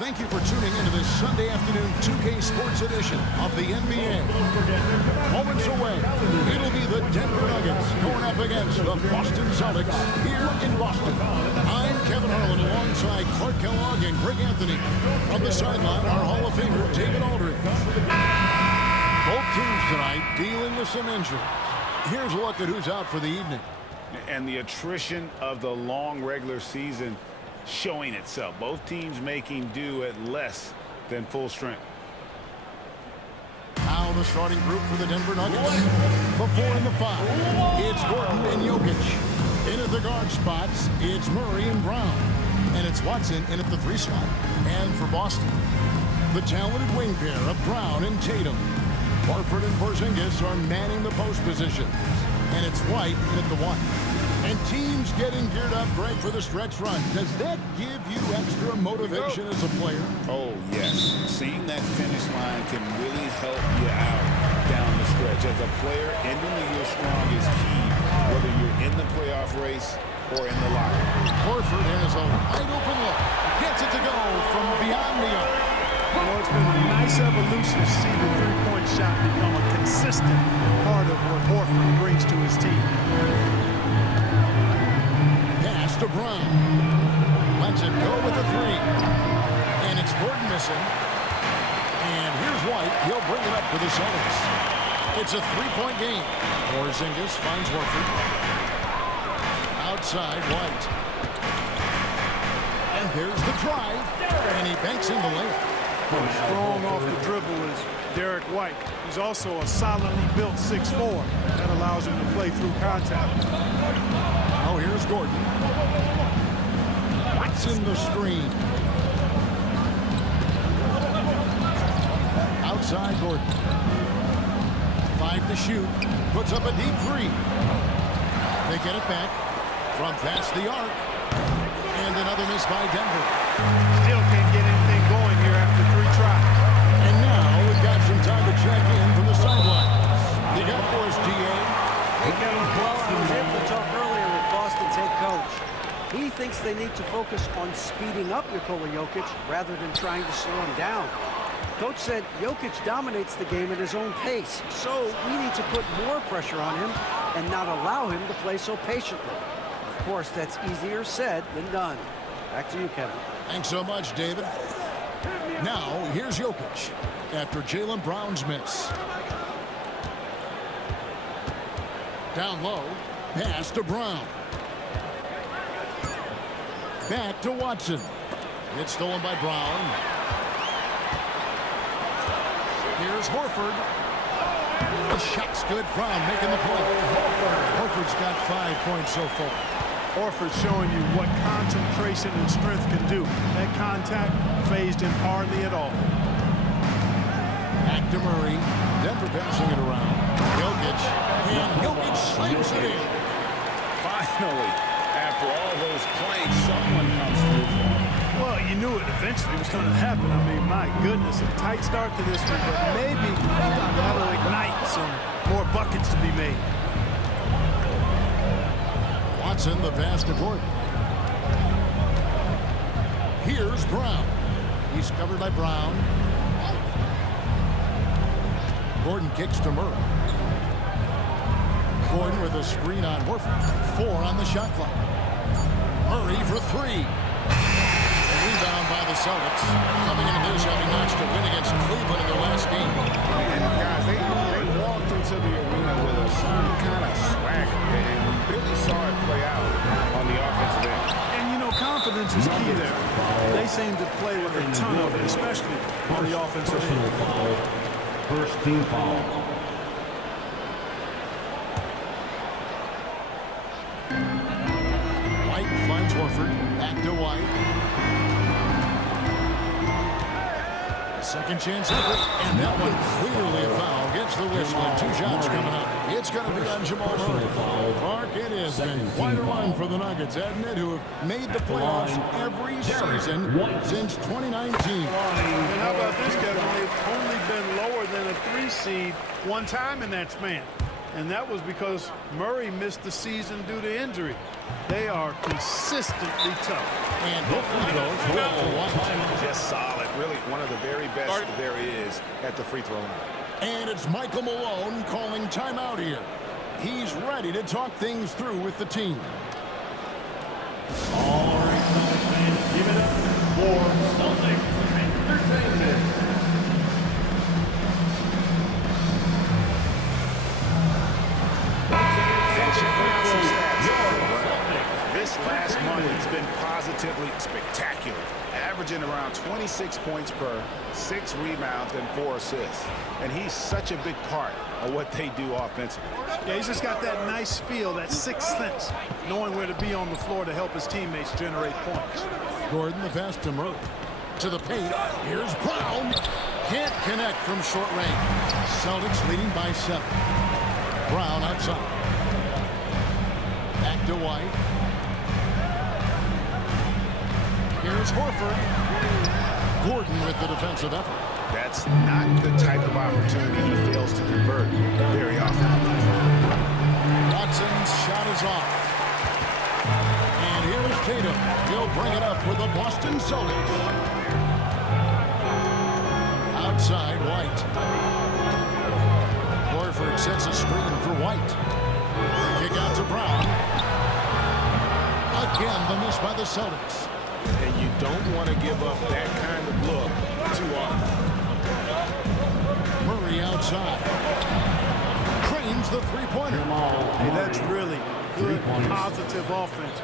thank you for tuning into this Sunday afternoon 2K Sports edition of the NBA. Moments away, it'll be the Denver Nuggets going up against the Boston Celtics here in Boston. I'm Kevin Harlan alongside Clark Kellogg and Greg Anthony. From the sideline, our Hall of Famer, David Aldridge. Both teams tonight dealing with some injuries. Here's a look at who's out for the evening. And the attrition of the long regular season showing itself. Both teams making do at less than full strength. Now the starting group for the Denver Nuggets. The 4 and the 5. It's Gordon and Jokic. In at the guard spots, it's Murray and Brown. And it's Watson in at the 3 slot. And for Boston, the talented wing pair of Brown and Tatum. Horford and Porzingis are manning the post positions. And it's White in at the 1. And teams getting geared up, Greg, for the stretch run. Does that give you extra motivation as a player? Oh, yes. Seeing that finish line can really help you out down the stretch. As a player, ending the year strong is key, whether you're in the playoff race or in the locker room. Horford has a wide open look. Gets it to go from beyond the arc. Well, it's been a nice evolution to see the three-point shot become a consistent part of what Horford brings to his team. Pass to Brown. Lets it go with the 3. And it's Gordon missing. And here's White. He'll bring it up for the Celtics. It's a 3-point game. Porzingis finds Horford. Outside, White. And there's the drive. And he banks in the layup. Strong off the dribble is Derek White. He's also a solidly built 6'4". That allows him to play through contact. Now here's Gordon. Watson the screen. Outside Gordon. 5 to shoot. Puts up a deep 3. They get it back from past the arc. And another miss by Denver. Still can't get anything going here after 3 tries. And now we've got some time to check in from the sidelines. You got for us, DA. Hey, Kevin. Well, I was able to talk earlier with Boston's head coach. He thinks they need to focus on speeding up Nikola Jokic rather than trying to slow him down. Coach said Jokic dominates the game at his own pace, so we need to put more pressure on him and not allow him to play so patiently. Of course, that's easier said than done. Back to you, Kevin. Thanks so much, David. Now, here's Jokic after Jaylen Brown's miss. Down low, pass to Brown. Back to Watson. It's stolen by Brown. Here's Horford. The shot's good. Brown making the play. Horford's got 5 points so far. Horford showing you what concentration and strength can do. That contact phased him hardly at all. Back to Murray. Denver passing it around. Jokic. And Jokic slams it in. Finally, after all those plays, someone comes through for him. Well, you knew it eventually was going to happen. I mean, my goodness, a tight start to this one, but maybe that'll ignite some more buckets to be made. Watson, the pass to Gordon. Here's Brown. He's covered by Brown. Gordon kicks to Murray. Gordon with a screen on Horford. 4 on the shot clock. Murray for 3. Rebound by the Celtics. Coming into this, having notched a win against Cleveland in their last game. And guys, they walked into the arena with a certain kind of swagger, and we really saw it play out on the offensive end. And, you know, confidence is key there. They seem to play with a ton of it, especially on the offensive end. First team foul. White finds Horford. Back to White. Second chance effort, and that one clearly a foul. Gets the whistle, and 2 shots coming up. It's going to be on Jamal Murray. Clark, it has been quite a run for the Nuggets, hasn't it, who have made the playoffs every season since 2019. And how about this, Kevin? They've only been lower than a 3 seed one time in that span. And that was because Murray missed the season due to injury. They are consistently tough. And both free throws good for White. Just solid. Really one of the very best there is at the free throw line. And it's Michael Malone calling timeout here. He's ready to talk things through with the team. All right, fans, give it up for Celtics Entertainment. This last month has been positively spectacular, averaging around 26 points per, 6 rebounds, and 4 assists. And he's such a big part of what they do offensively. Yeah, he's just got that nice feel, that sixth sense, knowing where to be on the floor to help his teammates generate points. Gordon, the pass to Murray. To the paint. Here's Brown. Can't connect from short range. Celtics leading by 7. Brown outside. Back to White. Here's Horford. Gordon with the defensive effort. That's not the type of opportunity he fails to convert very often. Watson's shot is off. And here's Tatum. He'll bring it up for the Boston Celtics. Outside, White. Horford sets a screen for White. Kick out to Brown. Again, the miss by the Celtics. And you don't want to give up that kind of look too often. Murray outside. Cranes the three-pointer. Hey, that's really good, positive offense.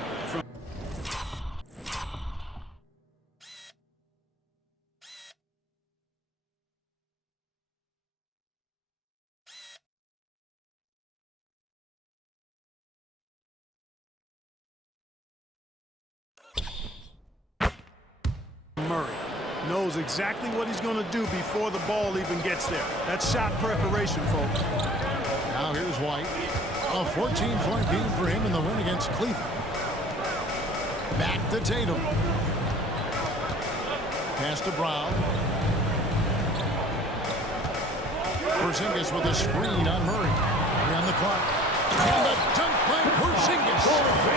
Murray knows exactly what he's going to do before the ball even gets there. That's shot preparation, folks. Now here's White. A 14-point game for him in the win against Cleveland. Back to Tatum. Pass to Brown. Porzingis with a screen on Murray. On the clock. And the dunk by Porzingis.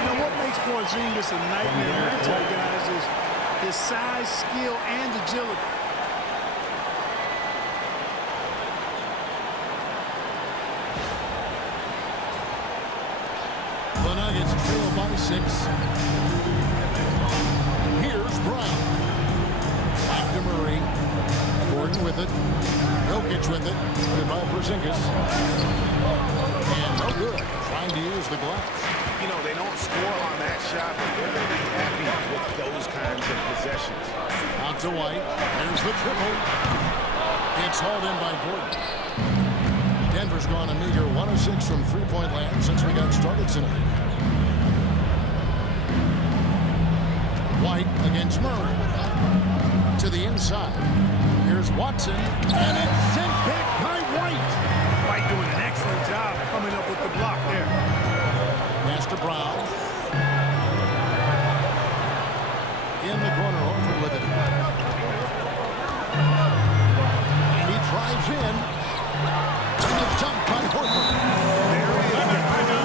Now, what makes Porzingis a nightmare mental, guys, is his size, skill, and agility. The Nuggets trail by 6. Here's Brown. Back to Murray. Gordon with it. Jokic with it. Put by Porzingis. And no good. Trying to use the glass. You know, they don't score on that shot, but they're going to be happy with those kinds of possessions. Out to White. There's the triple. It's hauled in by Gordon. Denver's gone a meager 1 of 6 from three-point land since we got started tonight. White against Murray. To the inside. Here's Watson. And it's sent back by White. White doing an excellent job coming up with the block there. Pass to Brown. In the corner, Horford with it. And he drives in. And a dunk by Horford. There is the kind of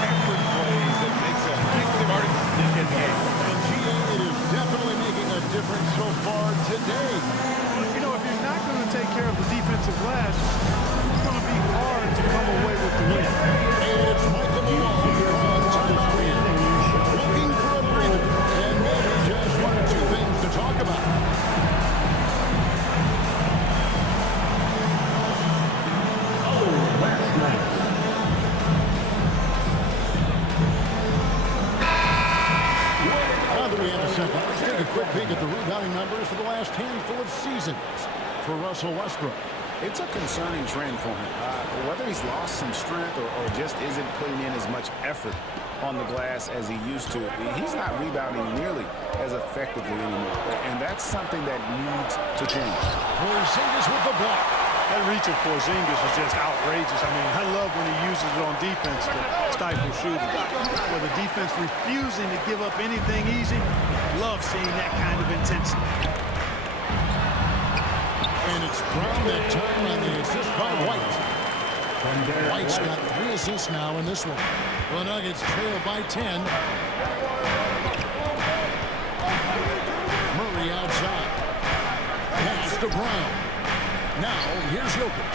effort plays that makes a big difference in the game. And GA, it is definitely making a difference so far today. You know, if you're not going to take care of the defensive glass, it's going to be hard to come away with the win. And it's Michael Malone here on Time Screen. Looking for a breather. And maybe just 1 or 2 things to talk about. Now that we have a second, let's take a quick peek at the rebounding numbers for the last handful of seasons for Russell Westbrook. It's a concerning trend for him. Whether he's lost some strength or just isn't putting in as much effort on the glass as he used to, he's not rebounding nearly as effectively anymore. And that's something that needs to change. Porzingis with the block. That reach of Porzingis is just outrageous. I mean, I love when he uses it on defense to stifle shooting. With the defense refusing to give up anything easy, love seeing that kind of intensity. And it's Brown that time on the assist by White. White's got 3 assists now in this one. The Nuggets trail by 10. Murray outside. Pass to Brown. Now, here's Jokic.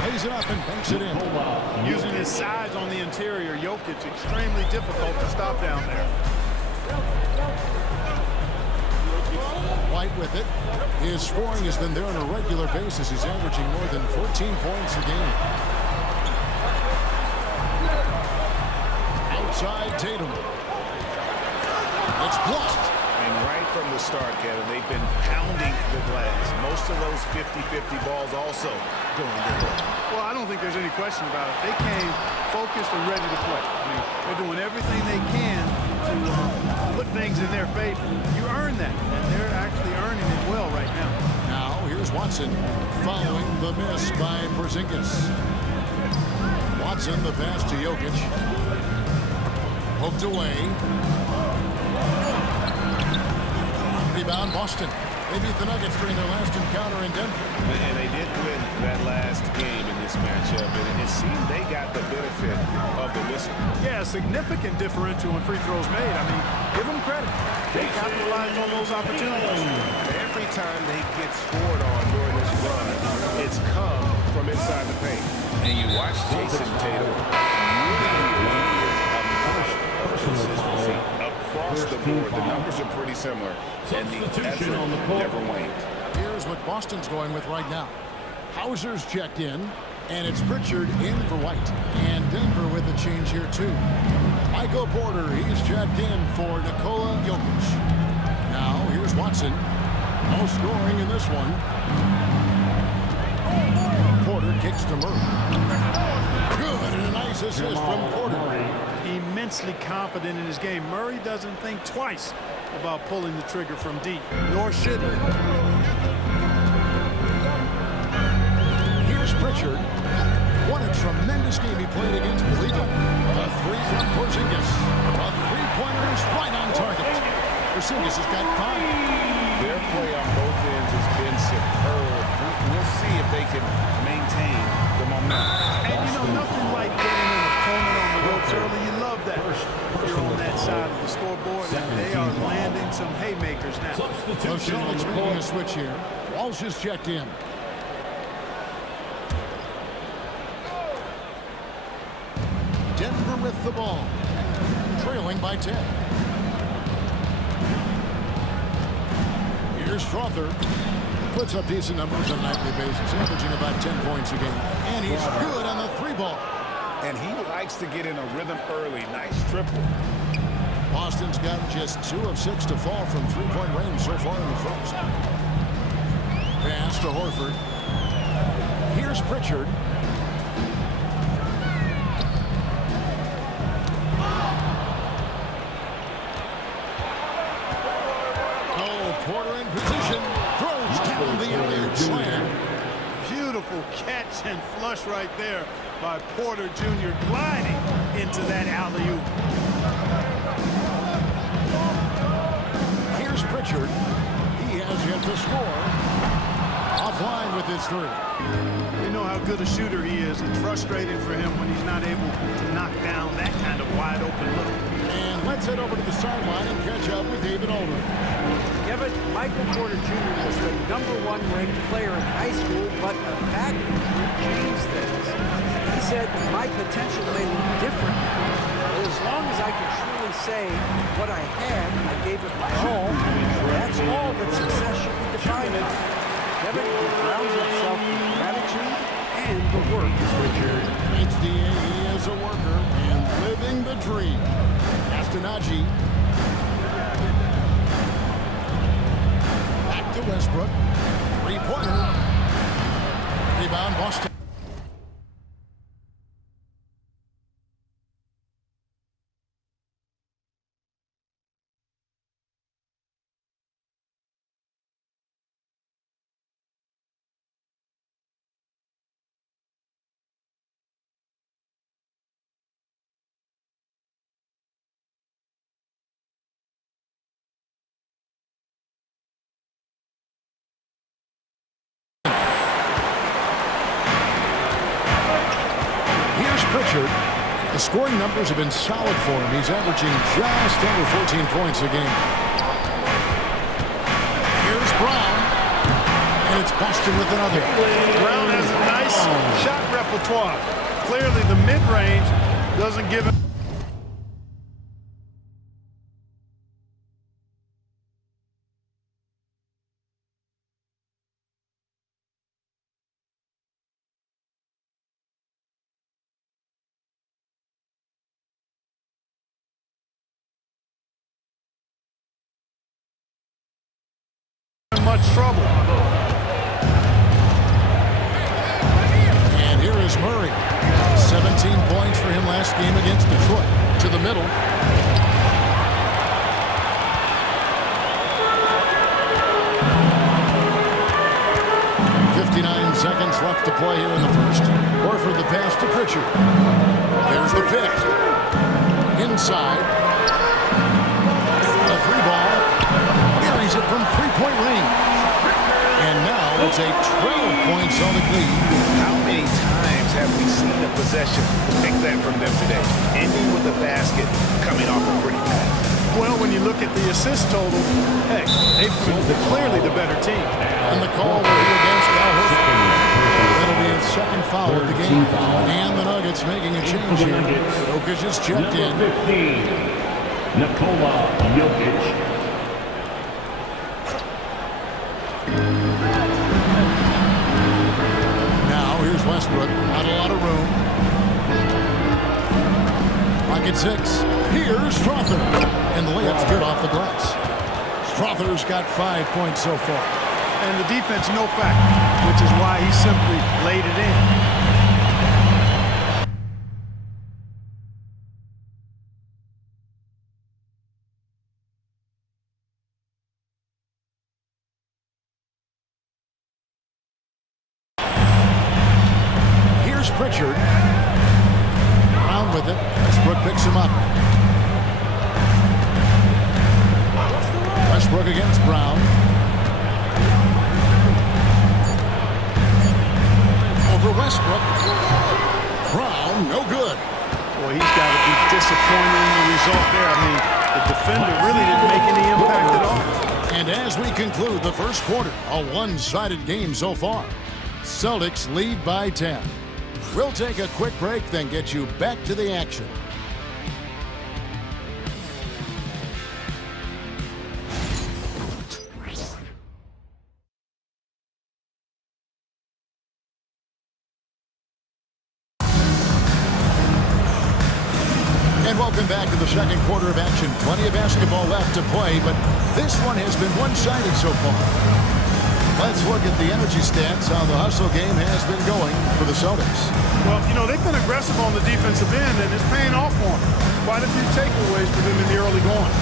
Plays it up and banks it in. Using his size on the interior, Jokic extremely difficult to stop down there. White with it. His scoring has been there on a regular basis. He's averaging more than 14 points a game. Outside Tatum. It's blocked. And right from the start, Kevin, they've been pounding the glass. Most of those 50-50 balls also going their way. Well, I don't think there's any question about it. They came focused and ready to play. I mean, they're doing everything they can to put things in their favor. You earn that, and they're actually earning it well right now. Now, here's Watson following the miss by Porzingis. Watson, the pass to Jokic. Poked away. Rebound, Boston. They beat the Nuggets during their last encounter in Denver. And they did win that last game in this matchup, and it seemed they got the benefit of the whistle. Yeah, a significant differential in free throws made. I mean, give them credit. They capitalized on those opportunities. Every time they get scored on during this run, it's come from inside the paint. And you watch Jason Tatum really is consistency across the board. The numbers are pretty similar, and the effort never waned. Here's what Boston's going with right now. Hauser's checked in, and it's Pritchard in for White. And Denver with a change here, too. Michael Porter, he's checked in for Nikola Jokic. Now, here's Watson. No scoring in this one. Porter kicks to Murray. Good, and a nice assist from Porter. Immensely confident in his game. Murray doesn't think twice about pulling the trigger from deep, nor should he. Here's Pritchard. What a tremendous game he played against Cleveland. A 3 from Porzingis. A 3-pointer is right on target. Porzingis has got 5. Their play on both ends has been superb. We'll see if they can maintain the momentum. And you know, nothing like getting an opponent on the ropes early. You love that. If you're on that side of the scoreboard, they are landing some haymakers now. So Charlotte's making a switch here. Walsh is checked in. Denver with the ball. Trailing by 10. Here's Strother. Puts up decent numbers on a nightly basis, averaging about 10 points a game. And he's good on the 3-ball. And he likes to get in a rhythm early. Nice triple. Boston's got just 2 of 6 to fall from 3-point range so far in the first. Pass to Horford. Here's Pritchard. Oh, Porter in position. Throws down the alley-oop slam. Beautiful catch and flush right there by Porter Jr. gliding into that alley-oop. Here's Pritchard. He has yet to score. Offline with his 3. We know how good a shooter he is. It's frustrating for him when he's not able to knock down that kind of wide-open look. And let's head over to the sideline and catch up with David Aldridge. Kevin, Michael Porter Jr. was the #1 ranked player in high school, but a back injury changed things. He said, my potential may look different now, but as long as I can truly say what I had, I gave it my all. That's all that success should be defined by. Kevin grounds himself in gratitude and the work. Pritchard, HDA, he is a worker and living the dream. Astonagi. Back to Westbrook. 3-pointer. Rebound, Boston. Pritchard. The scoring numbers have been solid for him. He's averaging just under 14 points a game. Here's Brown. And it's Boston with another. Brown has a nice shot repertoire. Clearly the mid-range doesn't give him much trouble. And here is Murray. 17 points for him last game against Detroit. To the middle. Seconds left to play here in the first. Horford the pass to Pritchard. There's the pick. Inside. A free ball. Buries it from three-point range. And now it's a 12-point Celtic lead. How many times have we seen a possession like that from them today? Ending with a basket, coming off a pretty pass. Well, when you look at the assist total, heck, they've been clearly the better team. And the call will be against Al Horford. That'll be his second foul of the game. And the Nuggets making a change here. Jokic is checked in. 15, Nikola Jokic. Now here's Westbrook. Not a lot of room. Rocket 6. Here's Strother. And the layup's good off the glass. Strother's got 5 points so far. And the defense no factor, which is why he simply laid it in. Here's Pritchard. Brown with it. Westbrook picks him up. Westbrook against Brown. Over Westbrook. Brown, no good. Boy, he's got to be disappointed in the result there. I mean, the defender really didn't make any impact at all. And as we conclude the first quarter, a one-sided game so far. Celtics lead by 10. We'll take a quick break, then get you back to the action. Welcome back to the second quarter of action. Plenty of basketball left to play, but this one has been one-sided so far. Let's look at the energy stats, how the hustle game has been going for the Celtics. Well, you know, they've been aggressive on the defensive end, and it's paying off for them. Quite a few takeaways for them in the early going.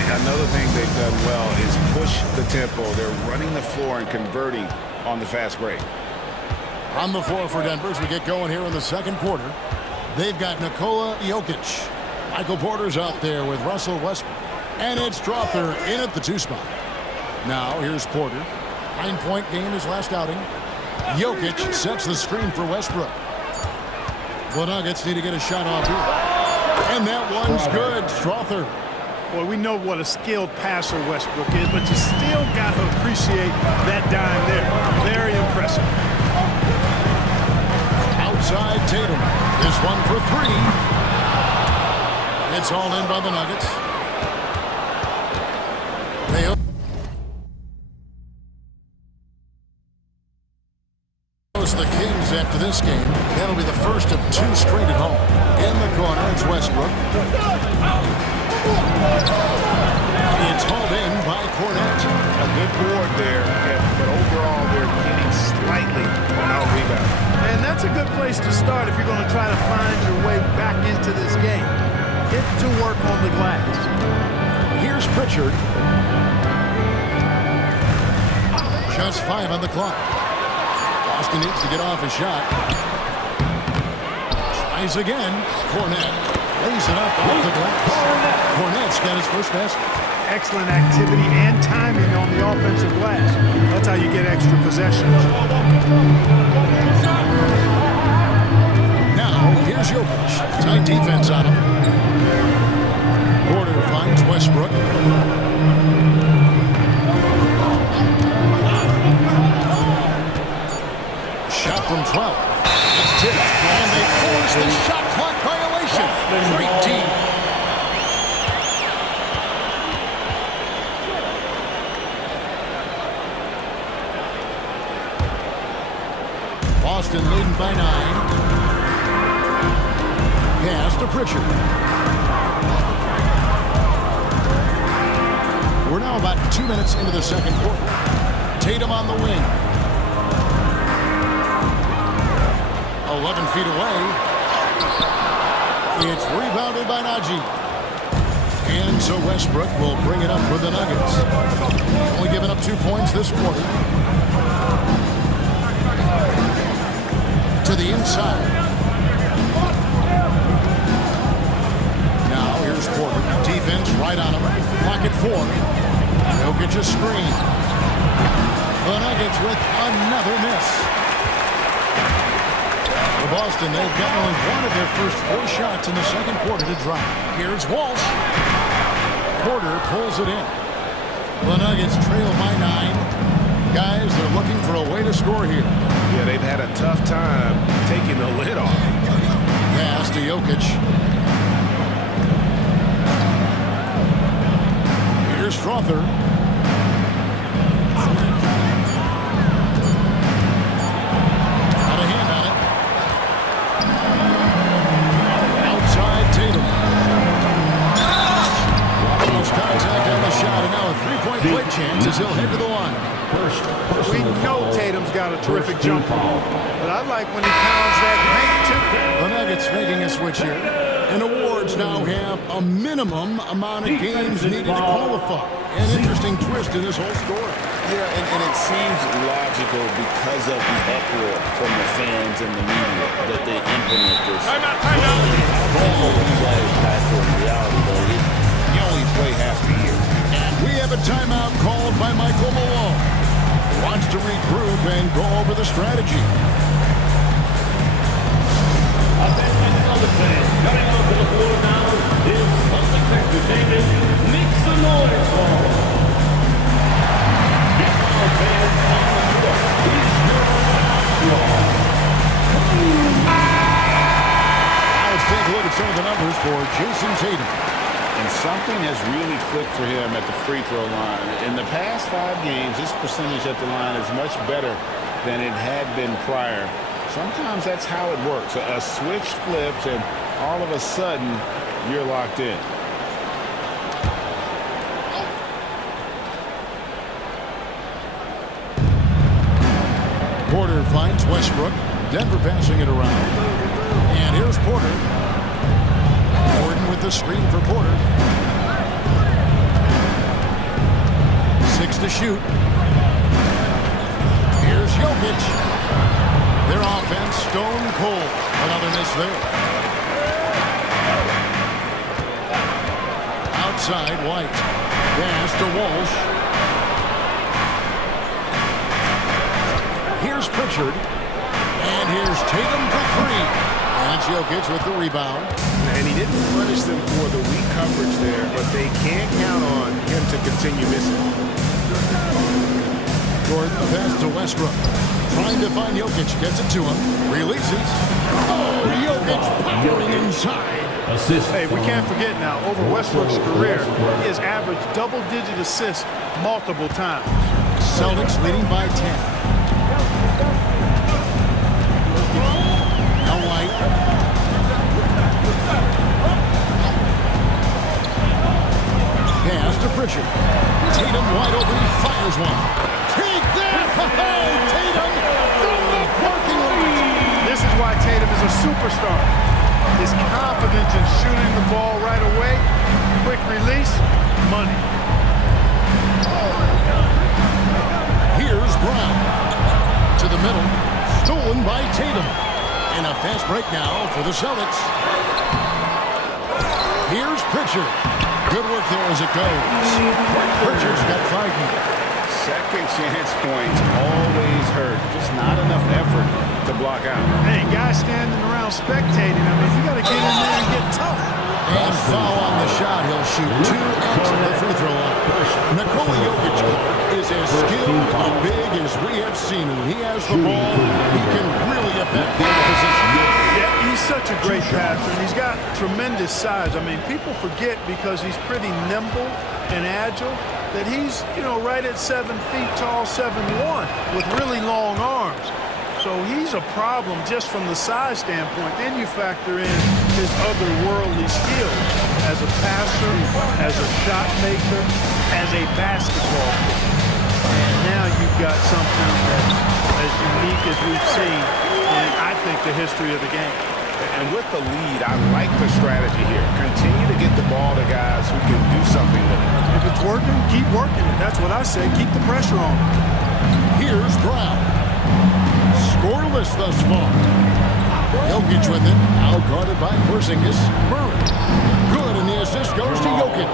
And another thing they've done well is push the tempo. They're running the floor and converting on the fast break. On the floor for Denver as we get going here in the second quarter. They've got Nikola Jokic. Michael Porter's out there with Russell Westbrook. And it's Strother in at the 2 spot. Now here's Porter. 9-point game his last outing. Jokic sets the screen for Westbrook. The Nuggets need to get a shot off here. And that one's good. Strother. Boy, we know what a skilled passer Westbrook is, but you still got to appreciate that dime there. Very impressive. Outside Tatum. This one for 3. It's all in by the Nuggets. They host the Kings after this game. That'll be the first of 2 straight at home. In the corner, it's Westbrook. It's hauled in by Cornette. A good board there, Kevin, but overall they're getting slightly out-rebounded. And that's a good place to start if you're going to try to find your way back into this game. Get to work on the glass. Here's Pritchard. Just 5 on the clock. Boston needs to get off a shot. Tries again. Cornette lays it up off the glass. Cornette's got his first basket. Excellent activity and timing on the offensive glass. That's how you get extra possessions. Now, here's Here's Jokic. Tight defense on him. Porter finds Westbrook. Shot from 12. It's tipped. And they force the shot clock violation. Great team. Boston leading by 9. Pass to Pritchard. We're now about 2 minutes into the second quarter. Tatum on the wing. 11 feet away. It's rebounded by Najee. And so Westbrook will bring it up for the Nuggets. Only giving up 2 points this quarter. To the inside. Now here's Porter. Defense right on him. Pocket 4. Jokic a screen. The Nuggets with another miss. For Boston, they've got only one of their first 4 shots in the second quarter to drop. Here's Walsh. Porter pulls it in. The Nuggets trail by 9. Guys, they're looking for a way to score here. Yeah, they've had a tough time taking the lid off. Pass to Jokic. Here's Strother. Got a hand on it. Outside Tatum. Almost contact on the shot, and now a three-point play chance as he'll head to the line. We know Tatum's got a terrific jump ball, but I like when he pounds that paint too. The Nuggets making a switch here. And awards now have a minimum amount of games needed to qualify. An interesting twist in this whole story. Yeah, and it seems logical because of the uproar from the fans and the media that they implement this. Timeout. In reality, though, you only play half the year. And we have a timeout called by Michael Malone. He wants to regroup and go over the strategy. Attention Celtics fans, coming onto the floor now is Celtics Entertainment. Make some noise for get our fans on the floor. He's your basketball. Now let's take a look at some of the numbers for Jason Tatum. And something has really clicked for him at the free throw line. In the past 5 games, his percentage at the line is much better than it had been prior. Sometimes that's how it works. A switch flips, and all of a sudden, you're locked in. Porter finds Westbrook. Denver passing it around. And here's Porter. Gordon with the screen for Porter. 6 to shoot. Here's Jokic. Their offense stone cold. Another miss there. Outside White. Pass to Walsh. Here's Pritchard. And here's Tatum for 3. And Jokic with the rebound. And he didn't punish them for the weak coverage there, but they can't count on him to continue missing. Gordon, the pass to Westbrook. Trying to find Jokic. Gets it to him. Releases. Oh, Jokic powering inside. Assist. Hey, we can't forget now, over Westbrook's career, he has averaged double-digit assists multiple times. Celtics leading by 10. Now White. Pass to Pritchard. Tatum wide open. He fires one. Take that! Tatum from the parking lot. This is why Tatum is a superstar. His confidence in shooting the ball right away, quick release, money. Here's Brown. To the middle. Stolen by Tatum. And a fast break now for the Celtics. Here's Pritchard. Good work there as it goes. Pritchard's got 5 minutes. Second chance points always hurt. Just not enough effort to block out. Hey, guys standing around spectating. I mean, you got to get in there and get tough. And foul on the shot. He'll shoot 2 at the free throw line. Nikola Jokic is as skilled and big as we have seen him. He has the ball. He can really affect the opposition. Yeah, he's such a great passer, and he's got tremendous size. I mean, people forget because he's pretty nimble and agile that he's, right at 7 feet tall, 7'1", with really long arms. So he's a problem just from the size standpoint. Then you factor in his otherworldly skills as a passer, as a shot maker, as a basketball player. And now you've got something that's as unique as we've seen in, I think, the history of the game. And with the lead, I like the strategy here. Continue to get the ball to guys who can do something with it. If it's working, keep working it. That's what I say. Keep the pressure on. Here's Brown. Scoreless thus far. Jokic with it. Now guarded by Porzingis. Murray. Good, and the assist goes to Jokic.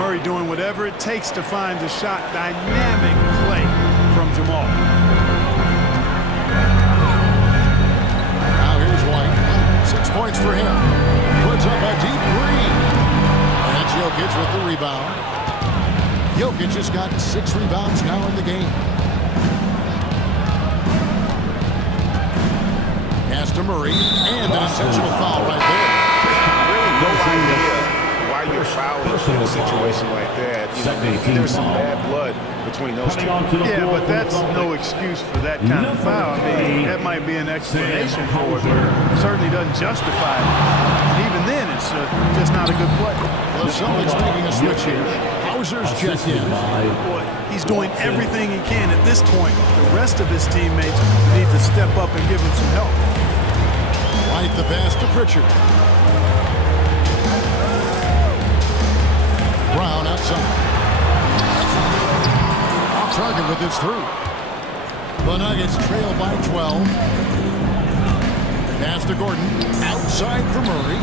Murray doing whatever it takes to find the shot. Dynamic play from Jamal. Now here's White. 6 points for him. Puts up a deep three. And that's Jokic with the rebound. Jokic has got 6 rebounds now in the game. Pass to Murray, and an intentional foul right there. Really no idea why you're fouling in a situation like that. There's some bad blood between those two. Yeah, but that's no excuse for that kind of foul. I mean, that might be an explanation for it, but it certainly doesn't justify it. And even then, it's just not a good play. The Celtics making a switch here. Hauser's checked in. Boy, he's doing everything he can at this point. The rest of his teammates need to step up and give him some help. White the pass to Pritchard. Brown outside. Off target with his 3. The Nuggets trail by 12. Pass to Gordon. Outside for Murray.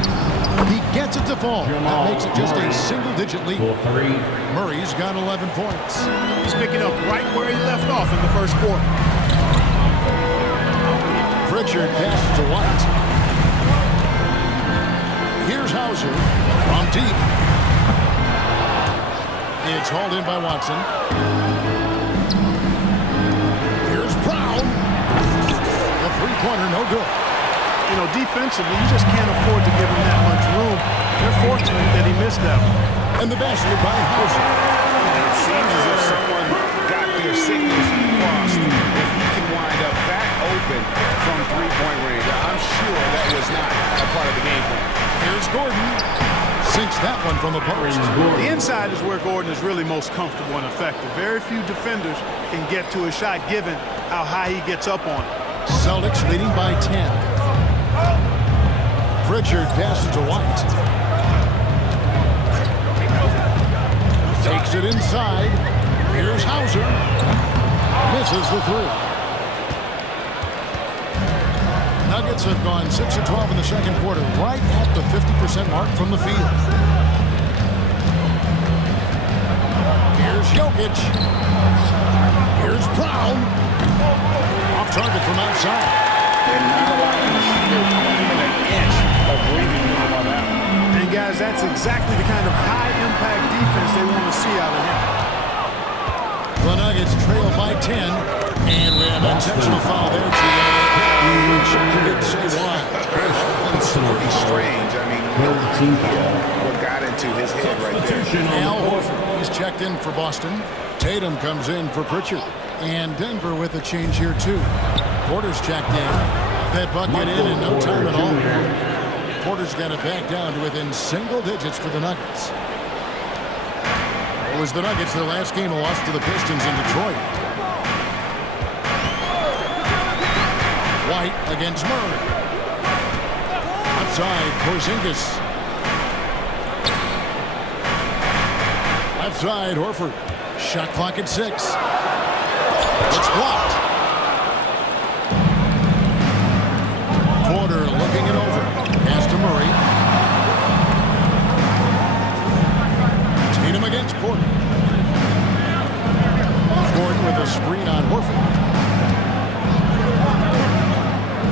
He gets it to fall. That makes it just a single-digit lead. Murray's got 11 points. He's picking up right where he left off in the first quarter. Pritchard passes to White. Here's Hauser from deep. It's hauled in by Watson. Here's Brown. The three-pointer, no good. Defensively, you just can't afford to give him that much room. They're fortunate that he missed that one. And the basket by Hauser. It seems as if someone got their signals crossed. If he can wind up that open from three-point range, I'm sure that was not a part of the game plan. Here's Gordon. Sinks that one from the post. The inside is where Gordon is really most comfortable and effective. Very few defenders can get to a shot given how high he gets up on it. Celtics leading by 10. Pritchard passes to White. Takes it inside. Here's Hauser. Misses the 3. Nuggets have gone 6 of 12 in the second quarter, right at the 50% mark from the field. Here's Jokic. Here's Brown. Off target from outside. And not allowing the shooter even an inch of breathing room on that one. And guys, that's exactly the kind of high-impact defense they want to see out of him. The Nuggets trail by 10, and we have an intentional foul there, G.A. I didn't say why. It's pretty strange. I mean, no idea what got into his head right there. Al Horford, he's checked in for Boston. Tatum comes in for Pritchard. And Denver with a change here, too. Porter's checked in. That bucket in no time at all. Porter's got it back down to within single digits for the Nuggets. It was the Nuggets their last game lost to the Pistons in Detroit. White against Murray. Outside, Porzingis. Left side, Horford. Shot clock at 6. It's blocked. Porter looking it over. Pass to Murray. Tatum against Porter. Gordon a screen on Horford.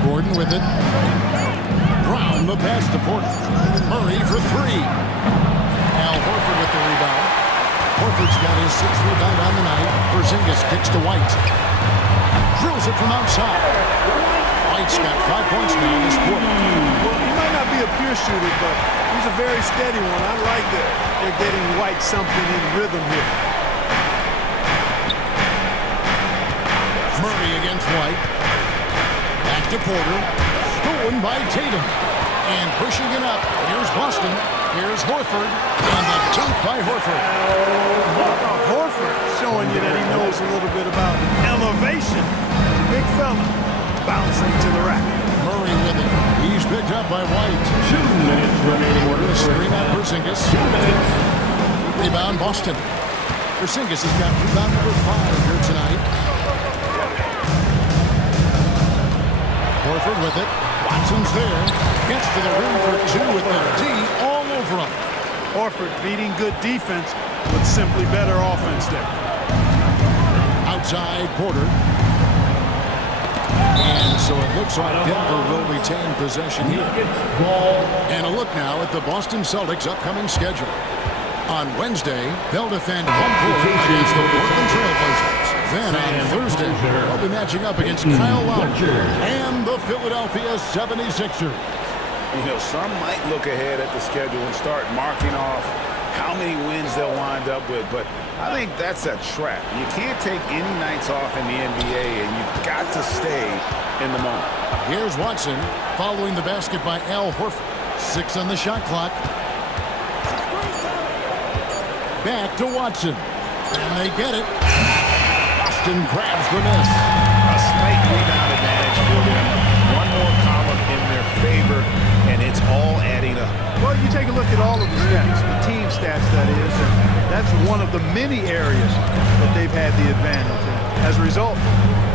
Gordon with it. Brown the pass to Porter. Murray for three. Al Horford with the rebound. Horford's got his 6th rebound on the night. Porzingis kicks to White. Drills it from outside. White's got 5 points now this quarter. Well, he might not be a pure shooter, but he's a very steady one. I like that. They're getting White something in rhythm here. Murray against White. Back to Porter. Stolen by Tatum. And pushing it up. Here's Boston. Here's Horford. And the dunk by Horford. Horford showing you that he knows a little bit about elevation. Big fella bouncing to the rack. Murray with it. He's picked up by White. 2 minutes remaining. Porter a screen on Porzingis. 2 minutes. Rebound Boston. Porzingis has got rebound number 5 here tonight. Horford with it. Watson's there. Gets to the rim for 2 with the D all over him. Horford beating good defense with simply better offense there. Outside Porter. And so it looks like Denver will retain possession here. And a look now at the Boston Celtics' upcoming schedule. On Wednesday, they'll defend home court against the Portland Trail Blazers. Then on Thursday, they'll be matching up against Kyle Lowry and the Philadelphia 76ers. You know, some might look ahead at the schedule and start marking off how many wins they'll wind up with, but I think that's a trap. You can't take any nights off in the NBA, and you've got to stay in the moment. Here's Watson following the basket by Al Horford. 6 on the shot clock. Back to Watson. And they get it. Boston grabs the miss. A slight rebound advantage for them. One more column in their favor, and it's all adding up. Well, you take a look at all of the stats, the team stats, that is, and that's one of the many areas that they've had the advantage. And as a result,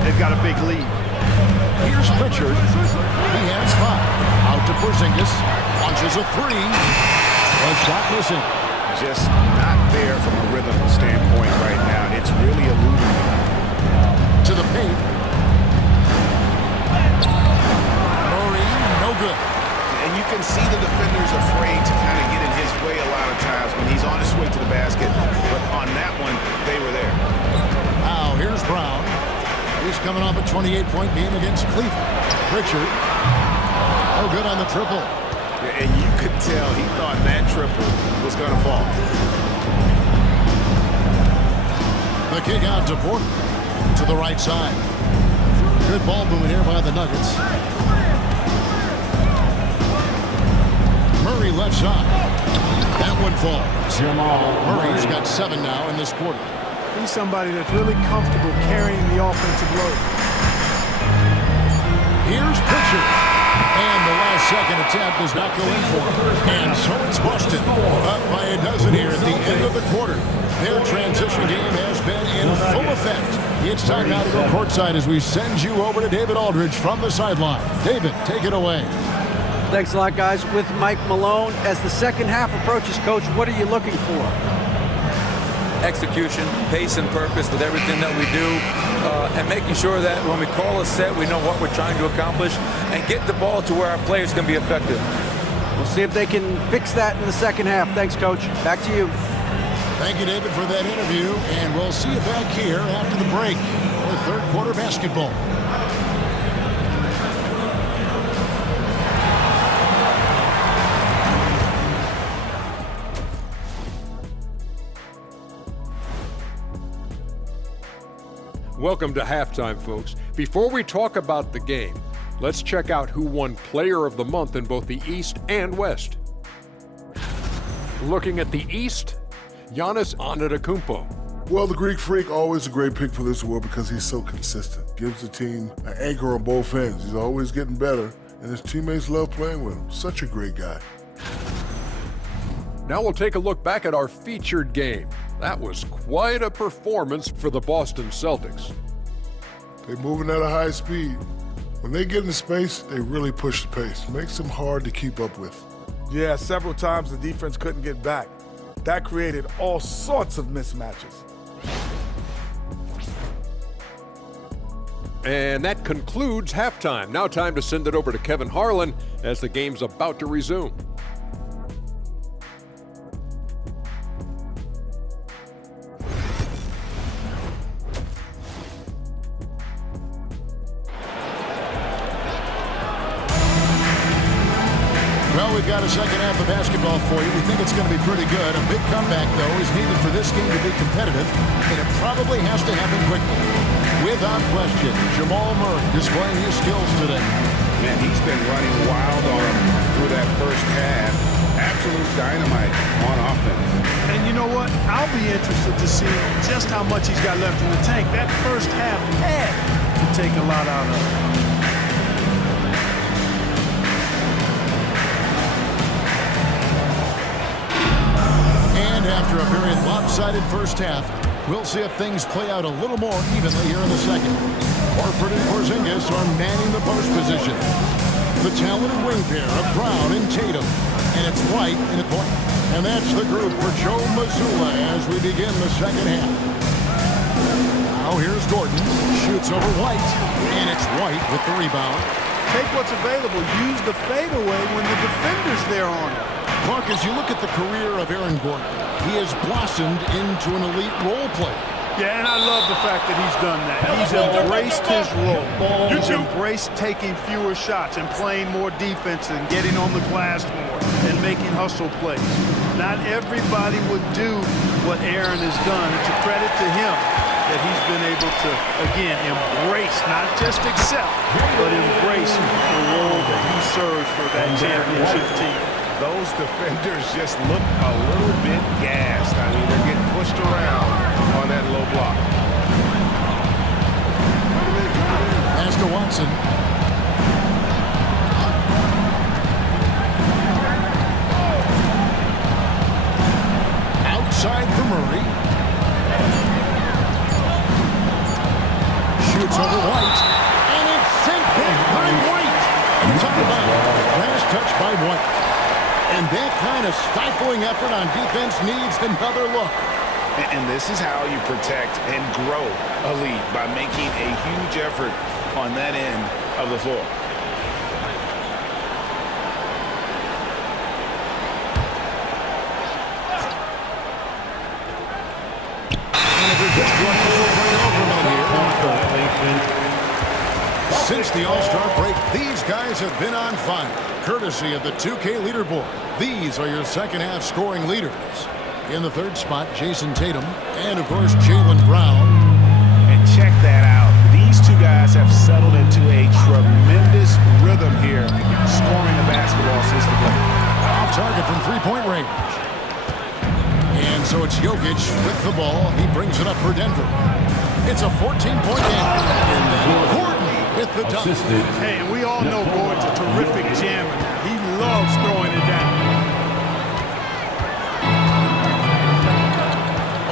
they've got a big lead. Here's Pritchard. He has 5. Out to Porzingis. Launches a 3. A shot missing. Just not there from a rhythm standpoint right now. It's really eluding them. To the paint. Murray, no good. And you can see the defender's afraid to kind of get in his way a lot of times when he's on his way to the basket. But on that one, they were there. Now, here's Brown. He's coming off a 28-point game against Cleveland. Pritchard. No good on the triple. And you could tell he thought that triple was going to fall. The kick out to Porter. To the right side. Good ball movement here by the Nuggets. Murray left side. That one falls. Murray's got 7 now in this quarter. He's somebody that's really comfortable carrying the offensive load. Here's Pritchard. And the last second attempt does not go in for him. And so it's Boston. Up by a dozen here at the end of the quarter. Their transition game has been in full effect. It's time now to go courtside as we send you over to David Aldridge from the sideline. David, take it away. Thanks a lot, guys. With Mike Malone, as the second half approaches, Coach, what are you looking for? Execution, pace, and purpose with everything that we do, and making sure that when we call a set, we know what we're trying to accomplish, and get the ball to where our players can be effective. We'll see if they can fix that in the second half. Thanks, Coach. Back to you. Thank you, David, for that interview, and we'll see you back here after the break for third quarter basketball. Welcome to halftime, folks. Before we talk about the game, let's check out who won Player of the Month in both the East and West. Looking at the East, Giannis Antetokounmpo. Well, the Greek Freak, always a great pick for this award because he's so consistent. Gives the team an anchor on both ends. He's always getting better, and his teammates love playing with him. Such a great guy. Now we'll take a look back at our featured game. That was quite a performance for the Boston Celtics. They're moving at a high speed. When they get in space, they really push the pace. Makes them hard to keep up with. Yeah, several times the defense couldn't get back. That created all sorts of mismatches. And that concludes halftime. Now time to send it over to Kevin Harlan as the game's about to resume. Well, we've got a second half of basketball for you. We think it's going to be pretty good. A big comeback, though, is needed for this game to be competitive, and it probably has to happen quickly. Without question, Jamal Murray displaying his skills today. Man, he's been running wild on him through that first half. Absolute dynamite on offense. And you know what? I'll be interested to see just how much he's got left in the tank. That first half had to take a lot out of him. After a very lopsided first half, we'll see if things play out a little more evenly here in the second. Horford and Porzingis are manning the post position. The talented wing pair of Brown and Tatum. And it's White in the point. And that's the group for Joe Mazzulla as we begin the second half. Now here's Gordon. Shoots over White. And it's White with the rebound. Take what's available. Use the fadeaway when the defender's there on it. Clark, as you look at the career of Aaron Gordon, he has blossomed into an elite role player. Yeah, and I love the fact that he's done that. He's embraced his role. He's embraced taking fewer shots and playing more defense and getting on the glass more and making hustle plays. Not everybody would do what Aaron has done. It's a credit to him that he's been able to, again, embrace, not just accept, but embrace the role that he serves for that championship team. Those defenders just look a little bit gassed. I mean, they're getting pushed around on that low block. Pass to Watson. Outside for Murray. Shoots over White. And it's sent back by White. And it's out of bounds. Last touch by White. And that kind of stifling effort on defense needs another look. And this is how you protect and grow a lead, by making a huge effort on that end of the floor. Since the All-Star break, these guys have been on fire. Courtesy of the 2K leaderboard, these are your second-half scoring leaders. In the third spot, Jason Tatum, and, of course, Jaylen Brown. And check that out. These two guys have settled into a tremendous rhythm here, scoring the basketball system. Off target from three-point range. And so it's Jokic with the ball. He brings it up for Denver. It's a 14-point game. And then Gordon with the dunk. Hey, and we all know Gordon's a terrific jammer. He loves throwing it down.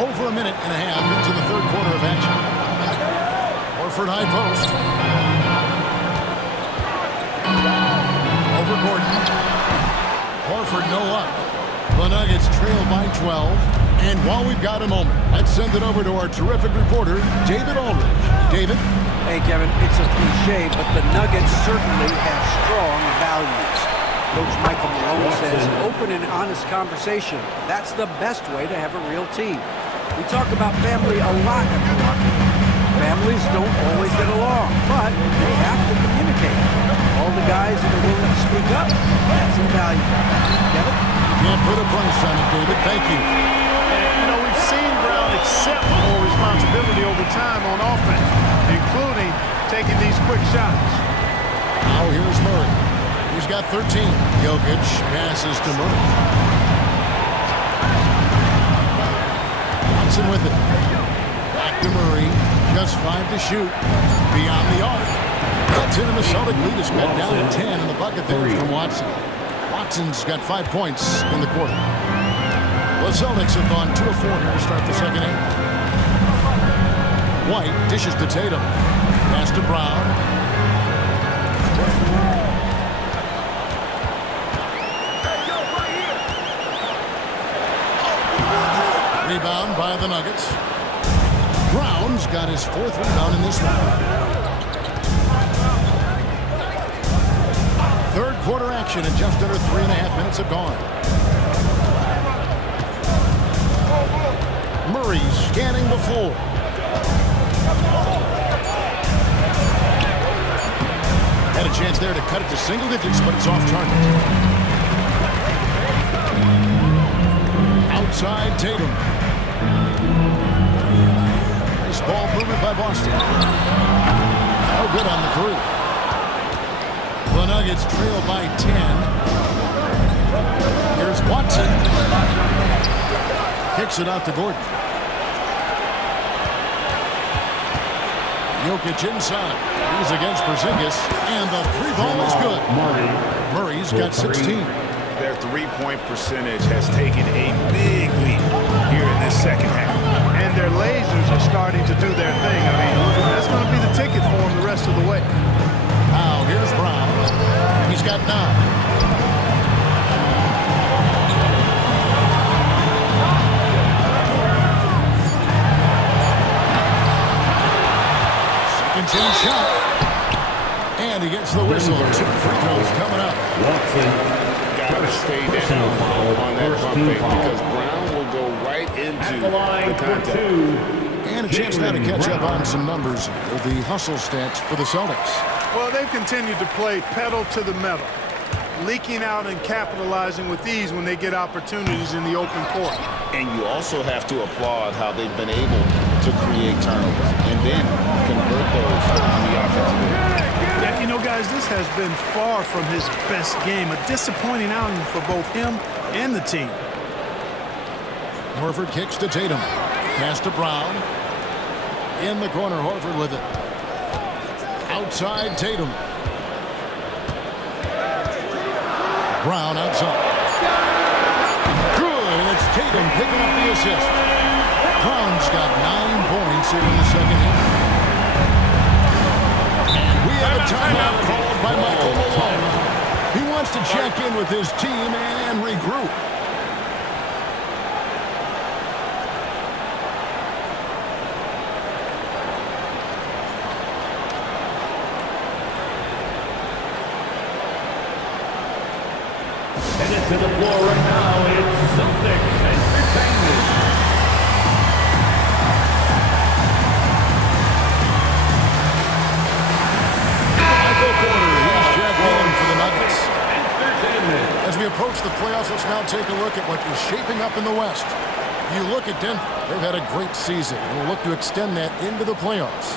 Over a minute and a half into the third quarter of action. Horford high post. Over Gordon. Horford no luck. The Nuggets trail by 12. And while we've got a moment, let's send it over to our terrific reporter, David Aldridge. David? Hey, Kevin, it's a cliche, but the Nuggets certainly have strong values. Coach Michael Malone says open and honest conversation. That's the best way to have a real team. We talk about family a lot at Milwaukee. Families don't always get along, but they have to communicate. All the guys that are willing to speak up, that's invaluable. Kevin? Can't put a price on it, David. Thank you. You know, we've seen Brown accept more responsibility over time on offense, including taking these quick shots. Now here's Murray. He's got 13. Jokic passes to Murray. Watson with it. Back to Murray. Just 5 to shoot. Beyond the arc. That's in, and the Celtic lead is cut down to 10 in the bucket there from Watson. Watson's got 5 points in the quarter. The Celtics have gone 2 of 4 here to start the second half. White dishes to Tatum. Pass to Brown. Rebound by the Nuggets. Brown's got his 4th rebound in this one. Third-quarter action, and just under 3.5 minutes have gone. Murray scanning the floor. Had a chance there to cut it to single digits, but it's off target. Outside Tatum. Nice ball movement by Boston. No good on the three. The Nuggets trail by 10. Here's Watson. Kicks it out to Gordon. Jokic inside. He's against Porzingis, and the three ball is good. Murray's got 16. Their three-point percentage has taken a big leap here in this second half. And their lasers are starting to do their thing. I mean, that's going to be the ticket for them the rest of the way. Now here's Brown. He's got 9. Second shot. And he gets the whistle. 2 free throws coming up. Got to stay down on that pump fake because Brown will go right into the contact. And a chance now to catch up on some numbers with the hustle stats for the Celtics. Well, they've continued to play pedal to the metal, leaking out and capitalizing with ease when they get opportunities in the open court. And you also have to applaud how they've been able to create turnovers and then convert those on the offensive end. Yeah, you know, guys, this has been far from his best game. A disappointing outing for both him and the team. Horford kicks to Tatum. Pass to Brown. In the corner, Horford with it. Outside Tatum. Brown outside. Good, and it's Tatum picking up the assist. Brown's got 9 points here in the second half. And we have a timeout called by Michael Malone. He wants to check in with his team and regroup. To the floor right now, it's Celtics Entertainment. Michael Porter, he's checked in for the Nuggets. As we approach the playoffs, let's now take a look at what is shaping up in the West. You look at Denver, they've had a great season and will look to extend that into the playoffs.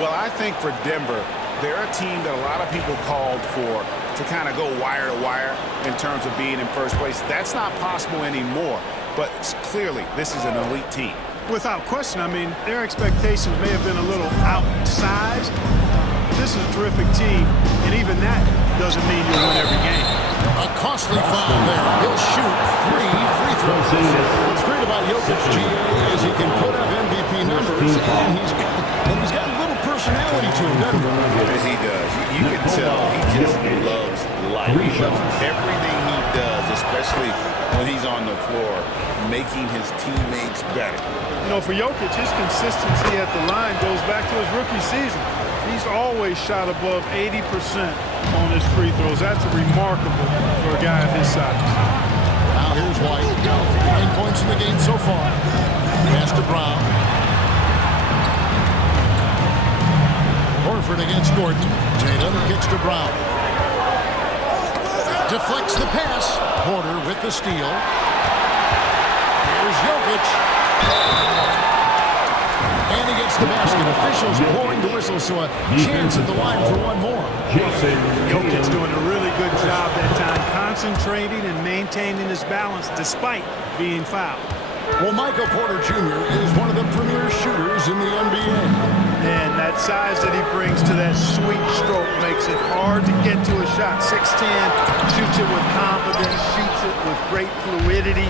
Well, I think for Denver, they're a team that a lot of people called for to kind of go wire to wire in terms of being in first place. That's not possible anymore, but clearly this is an elite team. Without question, I mean, their expectations may have been a little outsized. This is a terrific team, and even that doesn't mean you'll win every game. A costly foul there. He'll shoot 3 free throws. What's great about Jokic, GA, is he can put up MVP numbers, and he's got a little personality to him, doesn't he? Yes, he does. You can tell he just loves life. He loves everything he does, especially when he's on the floor, making his teammates better. You know, for Jokic, his consistency at the line goes back to his rookie season. He's always shot above 80% on his free throws. That's remarkable for a guy of his size. Now here's White. 9 points in the game so far. Pass to Brown. Horford against Gordon. Tatum kicks to Brown. Deflects the pass. Porter with the steal. Here's Jokic. And he gets the basket. Officials blowing the whistle, so a chance at the line for one more. Jokic's doing a really good job that time, concentrating and maintaining his balance despite being fouled. Well, Michael Porter Jr. is one of the premier shooters in the NBA. And that size that he brings to that sweet stroke makes it hard to get to a shot. 6'10", shoots it with confidence, shoots it with great fluidity,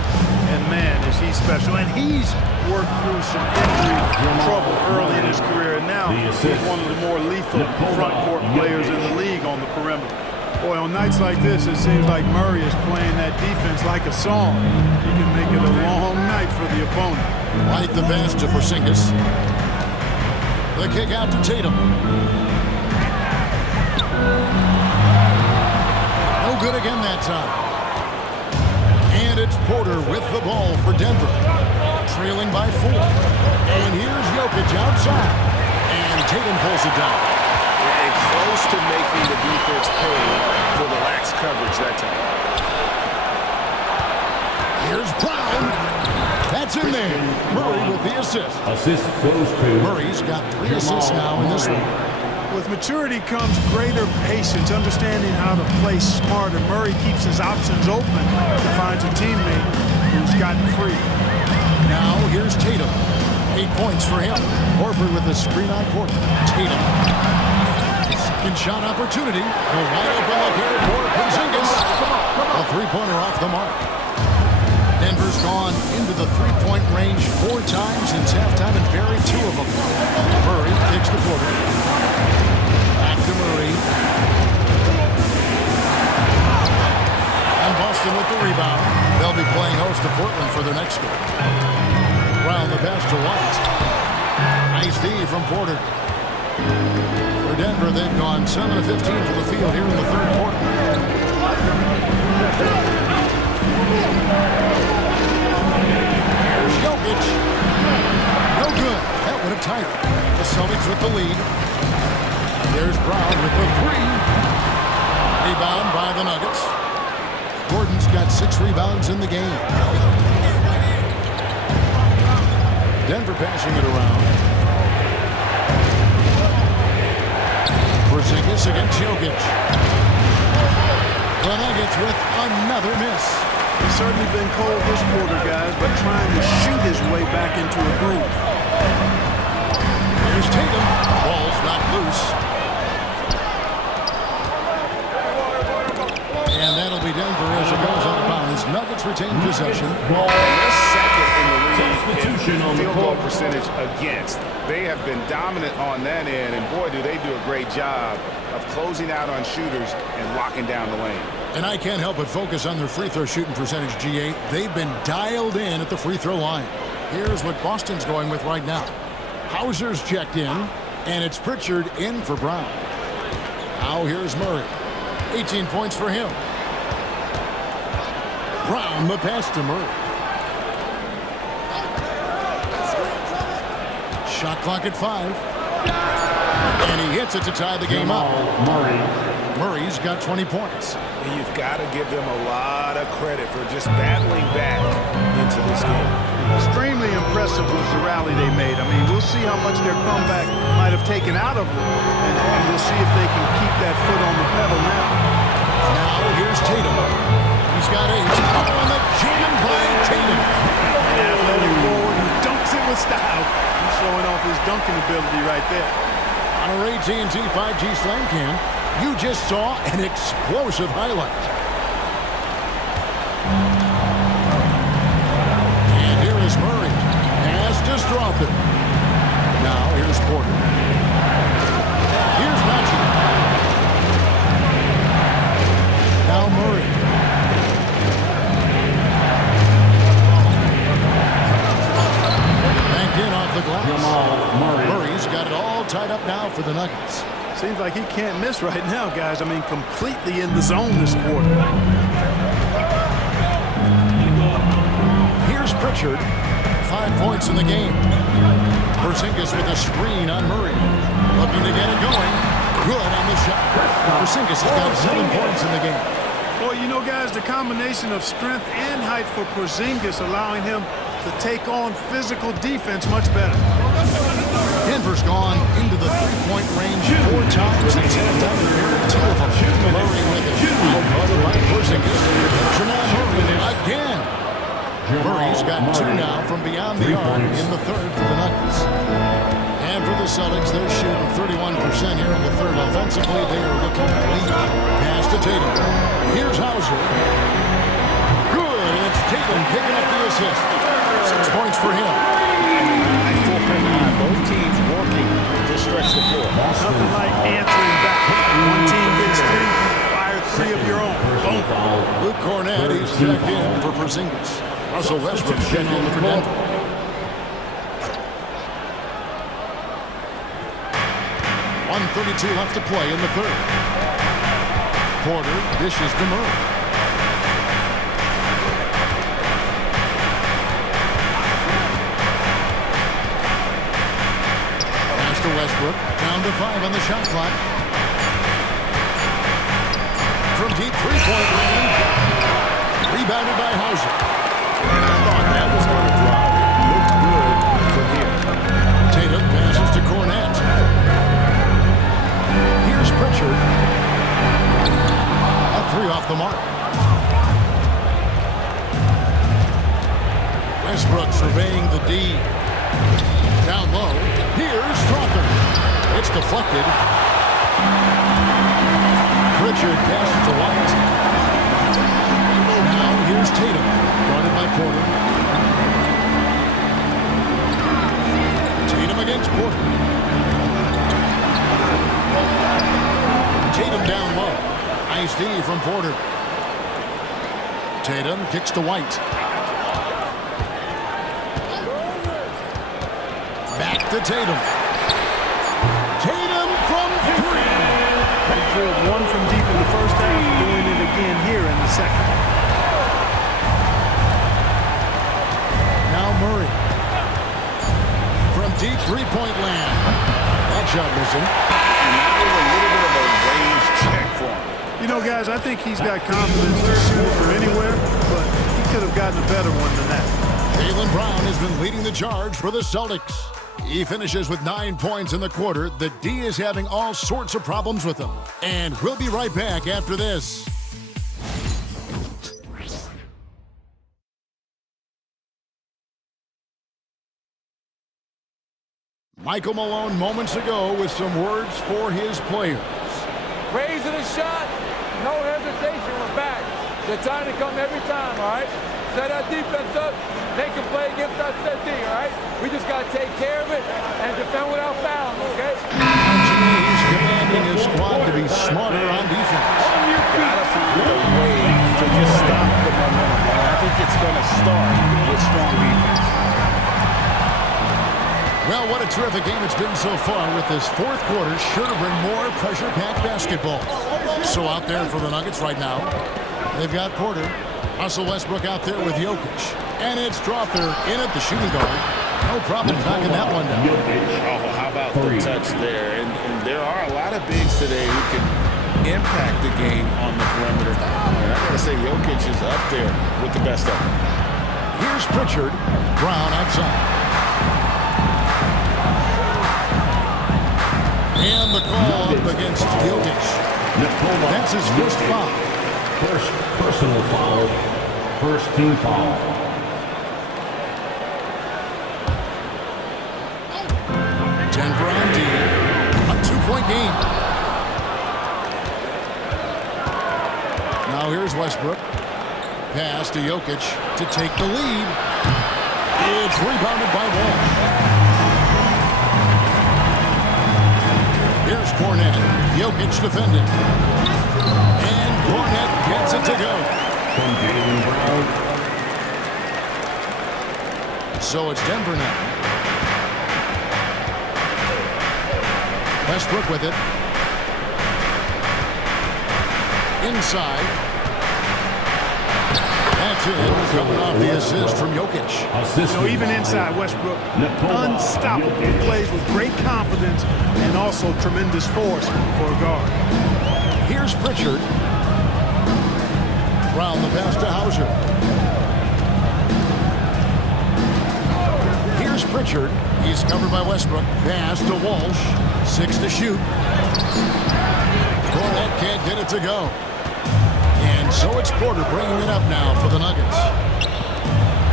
and man, is he special. And he's worked through some injury trouble early in his career, and now he's one of the more lethal front court players in the league on the perimeter. Boy, on nights like this, it seems like Murray is playing that defense like a song. He can make it a long night for the opponent. Right the pass to Porzingis. The kick out to Tatum. No good again that time. And it's Porter with the ball for Denver. Trailing by 4. And here's Jokic outside. And Tatum pulls it down. And close to making the defense pay for the lax coverage that time. Here's Brown. That's in there. Murray with the assist. Assist goes to Murray's got 3 assists now in this one. With maturity comes greater patience, understanding how to play smarter. Murray keeps his options open to find a teammate who's gotten free. Now here's Tatum. 8 points for him. Horford with the screen on Porter. Tatum. Second shot opportunity. The wide open look here for Porzingis. A three-pointer off the mark. Denver's gone into the three-point range 4 times since halftime and buried 2 of them. Murray kicks to Porter. Back to Murray. And Boston with the rebound. They'll be playing host to Portland for their next game. Brown the pass to White. Nice D from Porter. For Denver, they've gone 7 of 15 from the field here in the third quarter. Here's Jokic. No good. That would have tied it. The Celtics with the lead. There's Brown with the 3. Rebound by the Nuggets. Gordon's got 6 rebounds in the game. Denver passing it around. Porzingis against Jokic. The Nuggets with another miss. He's certainly been cold this quarter, guys, but trying to shoot his way back into a groove. Here's Tatum. Ball's not loose. And that'll be Denver as it goes out of bounds. Nuggets retain possession. They're second in the league in field goal percentage against. They have been dominant on that end, and boy, do they do a great job of closing out on shooters and locking down the lane. And I can't help but focus on their free throw shooting percentage, G8. They've been dialed in at the free throw line. Here's what Boston's going with right now. Hauser's checked in, and it's Pritchard in for Brown. Now here's Murray. 18 points for him. Brown the pass to Murray. Shot clock at 5. And he hits it to tie the game up. Murray's got 20 points. And you've got to give them a lot of credit for just battling back into this game. Extremely impressive was the rally they made. I mean, we'll see how much their comeback might have taken out of them. And we'll see if they can keep that foot on the pedal now. Now here's Tatum. He's got 8. Oh, and the jam by Tatum. An athletic forward who dunks it with style. He's showing off his dunking ability right there. On our AT&T 5G Slam Cam, you just saw an explosive highlight. And here is Murray. Pass to Strawther. Now here's Porter. Here's Nachi. Now Murray. Banked in off the glass. Murray's got it all tied up now for the Nuggets. Seems like he can't miss right now, guys. I mean, completely in the zone this quarter. Here's Pritchard. 5 points in the game. Porzingis with a screen on Murray. Looking to get it going. Good on the shot. Porzingis has got 7 points in the game. Well, you know, guys, the combination of strength and height for Porzingis allowing him to take on physical defense much better. Denver's gone into the three-point range 4 times since halftime. Buried 2 of them. Murray with it. Outguarded by Porzingis. Jamal Murray again. Murray's got 2 now from beyond the arc in the third for the Nuggets. And for the Celtics, they're shooting 31% here in the third. Offensively, they are looking weak. Pass to Tatum. Here's Hauser. Good, and it's Tatum picking up the assist. 6 points for him. Both teams working to stretch the floor. Nothing like answering back. One team gets 3, fire 3 of your own. Boom. Luke Cornett, he's checked in for Porzingis. Russell Westbrook checked in for Denver. .132 left to play in the third. Porter dishes to Murray. Pass to Westbrook. Down to 5 on the shot clock. From deep three-point land. Rebounded by Hauser. And I thought that was going to drop. It looked good from here. Tatum passes to Cornette. Here's Pritchard. A 3 off the mark. Westbrook surveying the D. Down low. Here's Strawther. It's deflected. Pritchard passes to White. Now here's Tatum. Guarded by Porter. Tatum against Porter. Tatum down low. Nice D from Porter. Tatum kicks to White. Back to Tatum. Tatum from 3. Pritchard 1 from deep in the first half, doing it again here in the second. Now Murray. From deep three-point land. That shot missing. And that was a little bit of a range check for him. You know, guys, I think he's got confidence to shoot from anywhere, but he could have gotten a better one than that. Jaylen Brown has been leading the charge for the Celtics. He finishes with 9 points in the quarter. The D is having all sorts of problems with him. And we'll be right back after this. Michael Malone moments ago with some words for his players. Raising the shot, no hesitation, we're back. The time to come every time, all right? Set our defense up, they can play against us set D, all right? We just got to take care of it and defend without fouling, okay? He's commanding his squad to be smarter on defense. Gotta find a way to just stop the momentum. And I think it's going to start with strong defense. Well, what a terrific game it's been so far, with this fourth quarter sure to bring more pressure-packed basketball. So out there for the Nuggets right now, they've got Porter. Russell Westbrook out there with Jokic. And it's Strawther in at the shooting guard. No problem knocking that one down. Oh, how about the touch there? And there are a lot of bigs today who can impact the game on the perimeter. And I got to say, Jokic is up there with the best of them. Here's Pritchard. Brown outside. And the call against Jokic. That's his first foul. First personal foul. First team foul. Denver on D. A 2-point game. Now here's Westbrook. Pass to Jokic to take the lead. It's rebounded by Walsh. Here's Cornette. Jokic defending. And Cornette gets it to go. From Jaylen Brown. So it's Denver now. Westbrook with it. Inside. That's it. Coming off the assist from Jokic. You know, even inside Westbrook, unstoppable. Plays with great confidence and also tremendous force for a guard. Here's Pritchard. Brown the pass to Hauser. Here's Pritchard. He's covered by Westbrook. Pass to Walsh. 6 to shoot. Cornette can't get it to go. And so it's Porter bringing it up now for the Nuggets.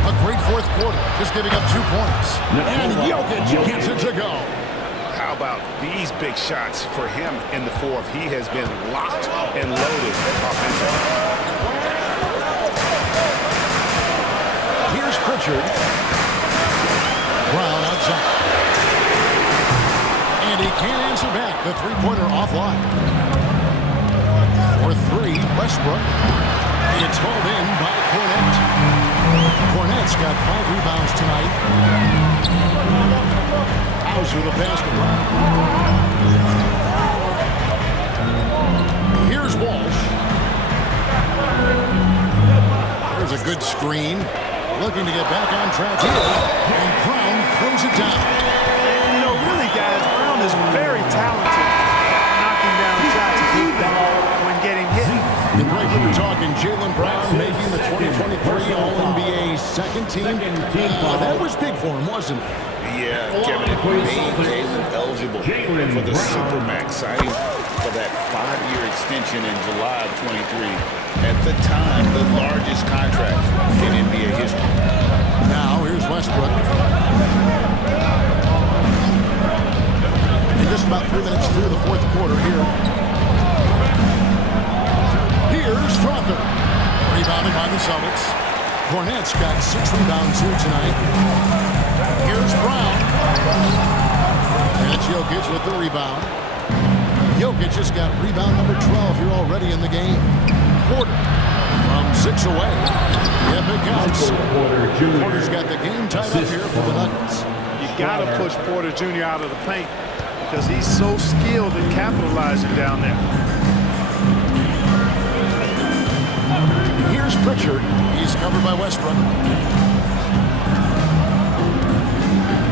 A great fourth quarter, just giving up 2 points. And Jokic gets it to go. How about these big shots for him in the fourth? He has been locked and loaded offensively. Here's Pritchard. Brown outside. And he can't answer back. The three-pointer offline. For 3, Westbrook. It's hauled in by Cornette. Cornette's got 5 rebounds tonight. Hauser the pass to Brown. Here's Walsh. good screen. Looking to get back on track here. And Brown throws it down. And, really, guys, Brown is very talented knocking down shots, even when getting hit. And right here we're talking Jaylen Brown making the 2023 All-NBA second team. That was big for him, wasn't it? Yeah, Kevin, it made Jaylen eligible for the Supermax signing for that 5-year extension in July of 23. At the time, the largest contract in NBA history. Now, here's Westbrook. And just about 3 minutes through the fourth quarter here. Here's Strawther. Rebounded by the Celtics. Cornette's got 6 rebounds here tonight. Here's Brown. And it's Jokic with the rebound. Jokic just got rebound number 12 here already in the game. Porter from 6 away. Yep, it counts. Porter's got the game tied up here for the Nuggets. You got to push Porter Jr. out of the paint because he's so skilled at capitalizing down there. Here's Pritchard. He's covered by Westbrook.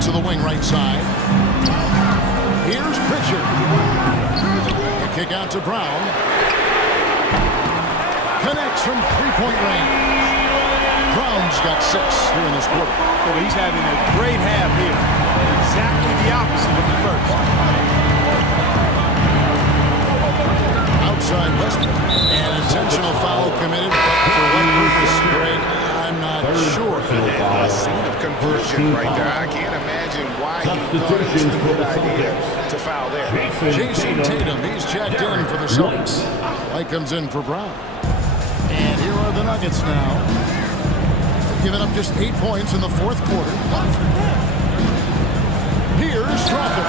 To the wing right side. Here's Pritchard. A kick out to Brown. Connects from three-point range. Brown's got 6 here in this quarter. Well, he's having a great half here. Exactly the opposite of the first. Outside Westbrook. An intentional foul committed, but for what purpose, Greg, I'm not sure. A scene of conversion right there. I can't imagine why he thought it was a good idea to foul there. Jason Tatum, he's checked in for the Celtics. Light comes in for Brown. And here are the Nuggets now. Giving up just 8 points in the fourth quarter. Here's Strawther.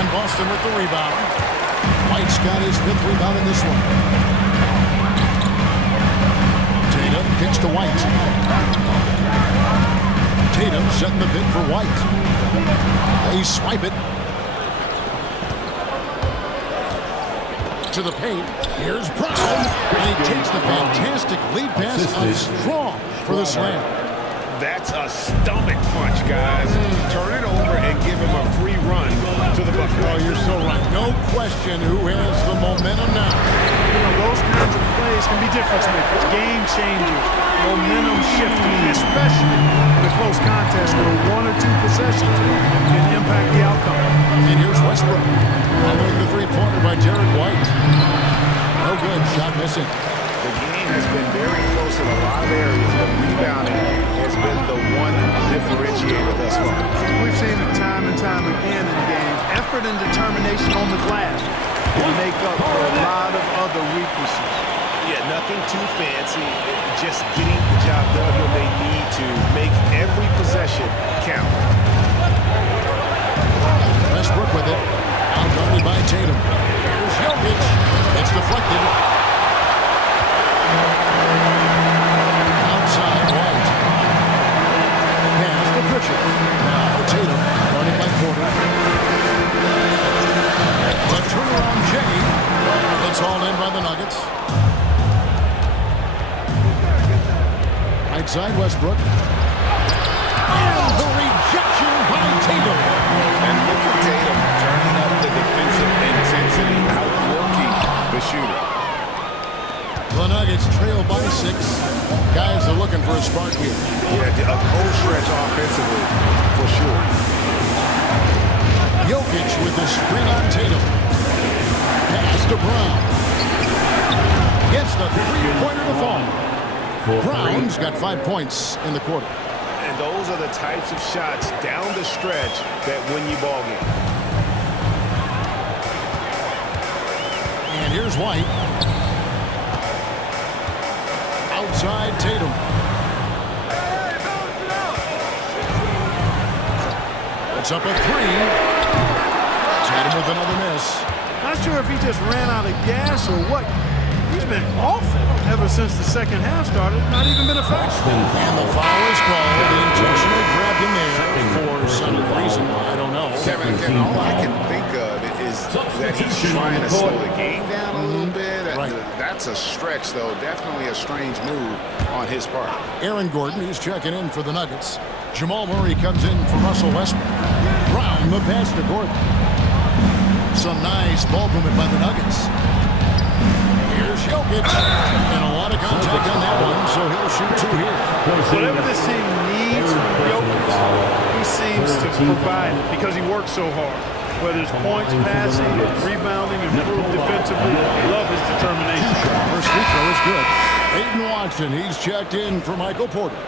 And Boston with the rebound. White's got his 5th rebound in this one. Tatum kicks to White. Tatum setting the pick for White. They swipe it. To the paint. Here's Brown. And he takes the fantastic lead pass on Strong for the slam. That's a stomach punch, guys. Turn it over and give him a free run to the bucket. Oh, you're so right. No question who has the momentum now. You know, those kinds of plays can be difference makers, game changers, momentum shifting, especially in a close contest where 1 or 2 possessions can impact the outcome. And here's Westbrook. Following the three-pointer by Jared White. No good. Shot missing. The game has been very close in a lot of areas, but rebounding has been the one differentiator thus far. We've seen it time and time again in games. Effort and determination on the glass can make up for a lot of other weaknesses. Yeah, nothing too fancy. Just getting the job done when they need to make every possession count. Westbrook with it. Outguarded by Tatum. Here's Jokic. It's deflected. Outside White. Pass to Pritchard. Now Tatum. Guarded by Porter. The turnaround Jay. It's all in by the Nuggets. Right side Westbrook. And the rejection by Tatum. And look at Tatum turning up the defensive intensity, outworking the shooter. The Nuggets trail by 6. Guys are looking for a spark here. Yeah, a cold stretch offensively, for sure. Jokic with the screen on Tatum. Pass to Brown. Gets the three-pointer to fall. Brown's got 5 points in the quarter. And those are the types of shots down the stretch that win you ball game. And here's White. Outside Tatum. It's up a 3. Tatum with another miss. Not sure if he just ran out of gas or what. He's been awful ever since the second half started. Not even been effective. And the foul is called. They intentionally grabbed him there for some reason. I don't know. Kevin, again, all I can think of is that he's trying to slow the game down a little bit. Right. That's a stretch, though. Definitely a strange move on his part. Aaron Gordon, he's checking in for the Nuggets. Jamal Murray comes in for Russell Westbrook. Brown, the pass to Gordon. Some nice ball movement by the Nuggets. Here's Jokic. And a lot of contact on that one, so he'll shoot 2 here. Whatever this team needs from Jokic, he seems to provide it because he works so hard. Whether it's points, passing, rebounding, improved defensively, love his determination. First free throw is good. Aiden Watson, he's checked in for Michael Porter.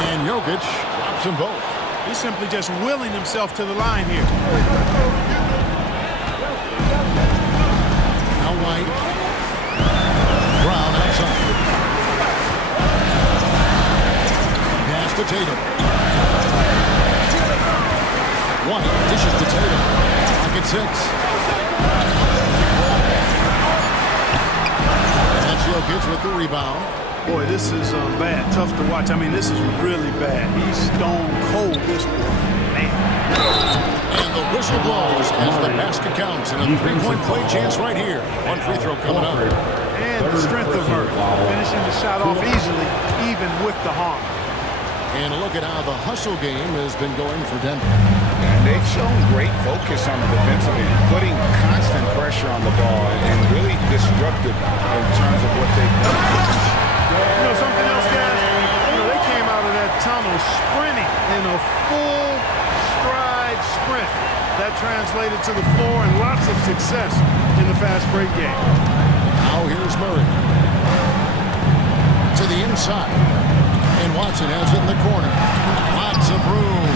And Jokic drops them both. He's simply just willing himself to the line here. Now White. Brown outside. Pass to Tatum. White dishes to Tatum. Pocket 6. And that's Jokic with the rebound. Boy, this is bad. Tough to watch. I mean, this is really bad. He's stone cold this quarter. Man. And the whistle blows as the basket counts. And a 3-point play chance right here. One free throw coming up. And the strength of Murray. Finishing the shot off easily, even with the harm. And a look at how the hustle game has been going for Denver. And they've shown great focus on the defensive end, putting constant pressure on the ball and really disruptive in terms of what they've done. You know something else, guys? They came out of that tunnel sprinting in a full stride sprint. That translated to the floor and lots of success in the fast break game. Now here's Murray. To the inside. And Watson has it in the corner. Lots of room.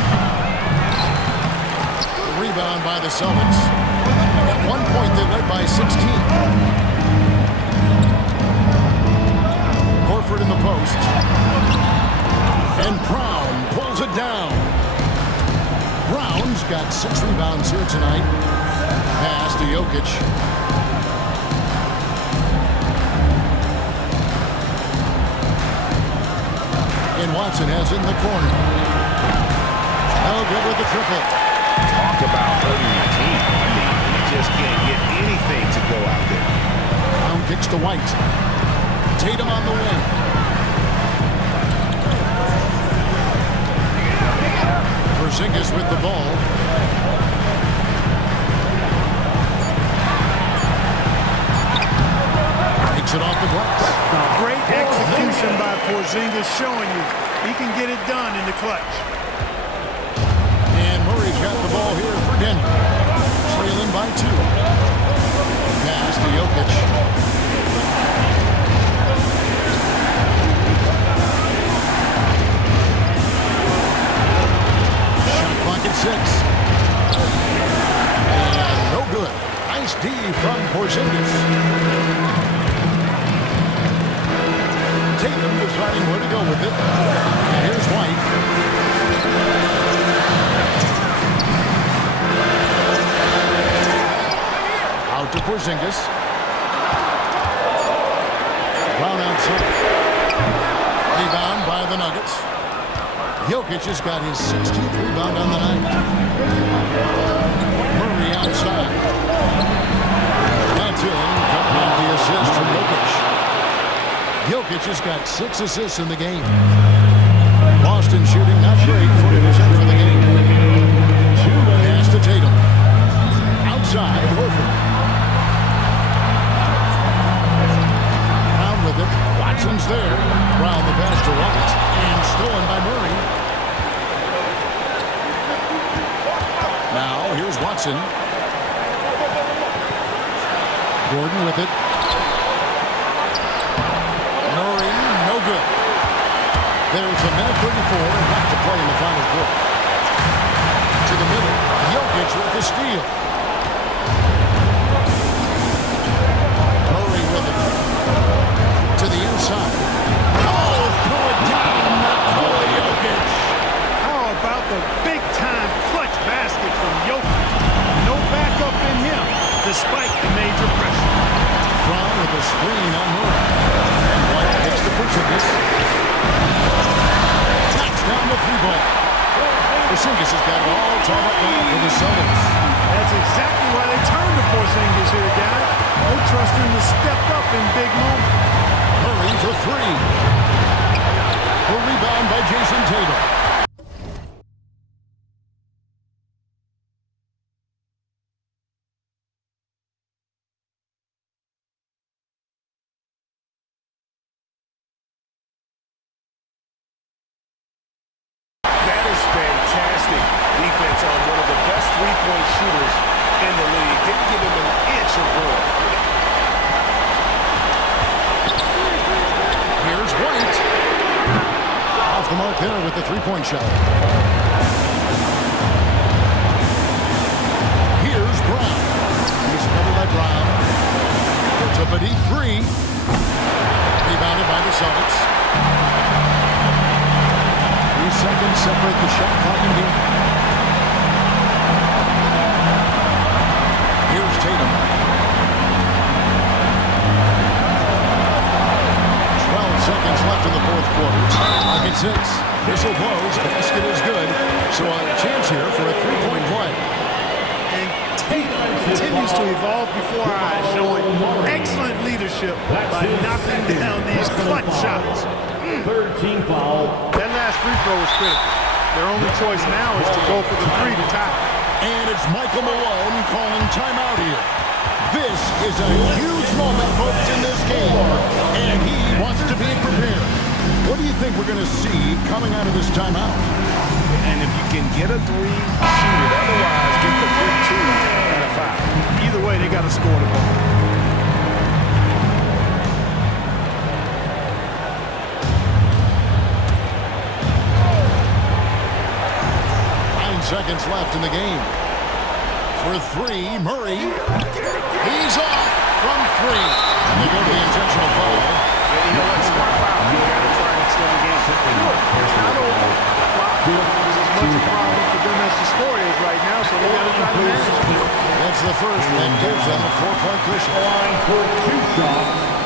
Rebound by the Celtics. At one point they led by 16. Horford in the post. And Brown pulls it down. Brown's got 6 rebounds here tonight. Pass to Jokic. And Watson has it in the corner. No good with the triple. Talk about hurting the team. I mean, you just can't get anything to go out there. Brown kicks to White. Tatum on the wing. Porzingis with the ball. Takes it off the glass. Great execution by Porzingis, showing you he can get it done in the clutch. And Murray's got the ball here for Denver. Trailing by 2. Pass to Jokic. Shot clock at 6. And no good. Nice D from Porzingis. Tatum deciding where to go with it. And here's White. Out to Porzingis. Brown outside. Rebound by the Nuggets. Jokic has got his 16th rebound on the night. Murray outside. That's in. Coming off the assist from Jokic. Jokic has got 6 assists in the game. Boston shooting not great, 40% for the game. Pass to Tatum. Outside, Horford. Brown with it. Watson's there. Brown the pass to White. And stolen by Murray. Now, here's Watson. Gordon with it. Murray, no good. There's a minute 34 left to play in the final quarter. To the middle, Jokic with the steal. Murray with it. To the inside. Oh, throw it down. Nikola Jokic. How about the big-time clutch basket from Jokic? No backup in him, despite the major pressure. Brown with a screen on Murray. And White hits the Porzingis. Touchdown the 3 ball. Porzingis has got it all tied up now for the Celtics. That's exactly why they turned to Porzingis here, guys. They trust him to step up in big moments. Murray for three. A rebound by Jason Tatum. That is fantastic defense on one of the best three-point shooters in the league. Didn't give him an inch of room. Here's White. Off the mark there with the three-point shot. Here's Brown. He's covered by Brown. Puts up a deep three. Rebounded by the Celtics. 3 seconds separate the shot clock and game. Here's Tatum. 12 seconds left in the fourth quarter. Clock at 6. Whistle blows. Basket is good. So a chance here for a three-point play. And Tatum continues to evolve before our eyes, showing excellent leadership by knocking down these clutch shots. Third team foul. That last free throw was critical. Their only choice now is to go for the three to tie. And it's Michael Malone calling timeout here. This is a huge moment, folks, in this game. And he wants to be prepared. What do you think we're going to see coming out of this timeout? And if you can get a three, shoot it. Otherwise, get the 3-2 and a foul. Either way, they got to score the ball. Seconds left in the game. For three, Murray. He's off from three. And they go to the intentional foul. You know what? Smart foul. You got to try and extend the game. It's not over. There's as much a problem for them as the score is right now, so they got to try to manage it. That's the first, and gives them a 4-point cushion. Line for 2 shots.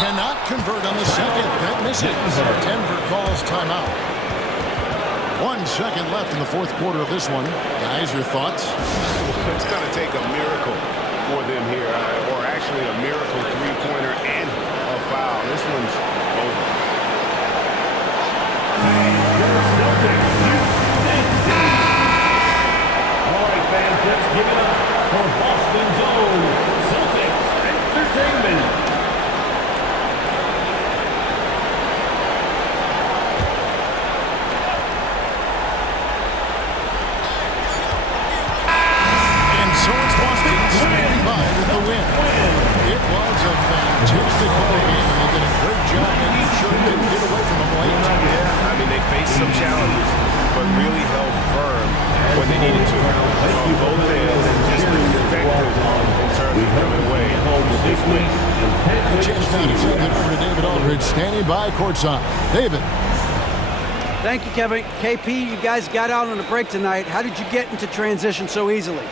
Cannot convert on the second. That misses. Denver calls timeout. 1 second left in the fourth quarter of this one. Guys, your thoughts? It's going to take a miracle for them here, or actually a miracle three-pointer and a foul. This one's over. All right, fans, let's give it up for Boston's own Celtics Entertainment. It was a fantastic ball game, and they did a great job making sure it didn't get away from them late. Yeah, I mean, they faced some challenges, but really held firm when they needed to. On both ends, and just effective in terms of coming away this week. Chance now to send it over to David Aldridge, standing by courtside. David. Thank you, Kevin. KP, you guys got out on a break tonight. How did you get into transition so easily?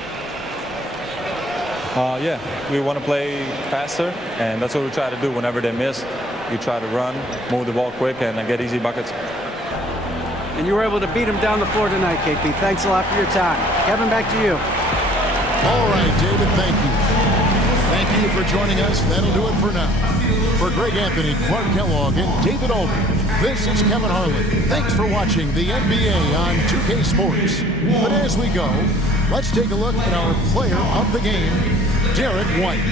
Yeah, we want to play faster, and that's what we try to do whenever they miss. We try to run, move the ball quick, and get easy buckets. And you were able to beat them down the floor tonight, KP. Thanks a lot for your time. Kevin, back to you. All right, David, thank you. Thank you for joining us. That'll do it for now. For Greg Anthony, Clark Kellogg, and David Aldridge, this is Kevin Harlan. Thanks for watching the NBA on 2K Sports. But as we go, let's take a look at our player of the game, Derek White.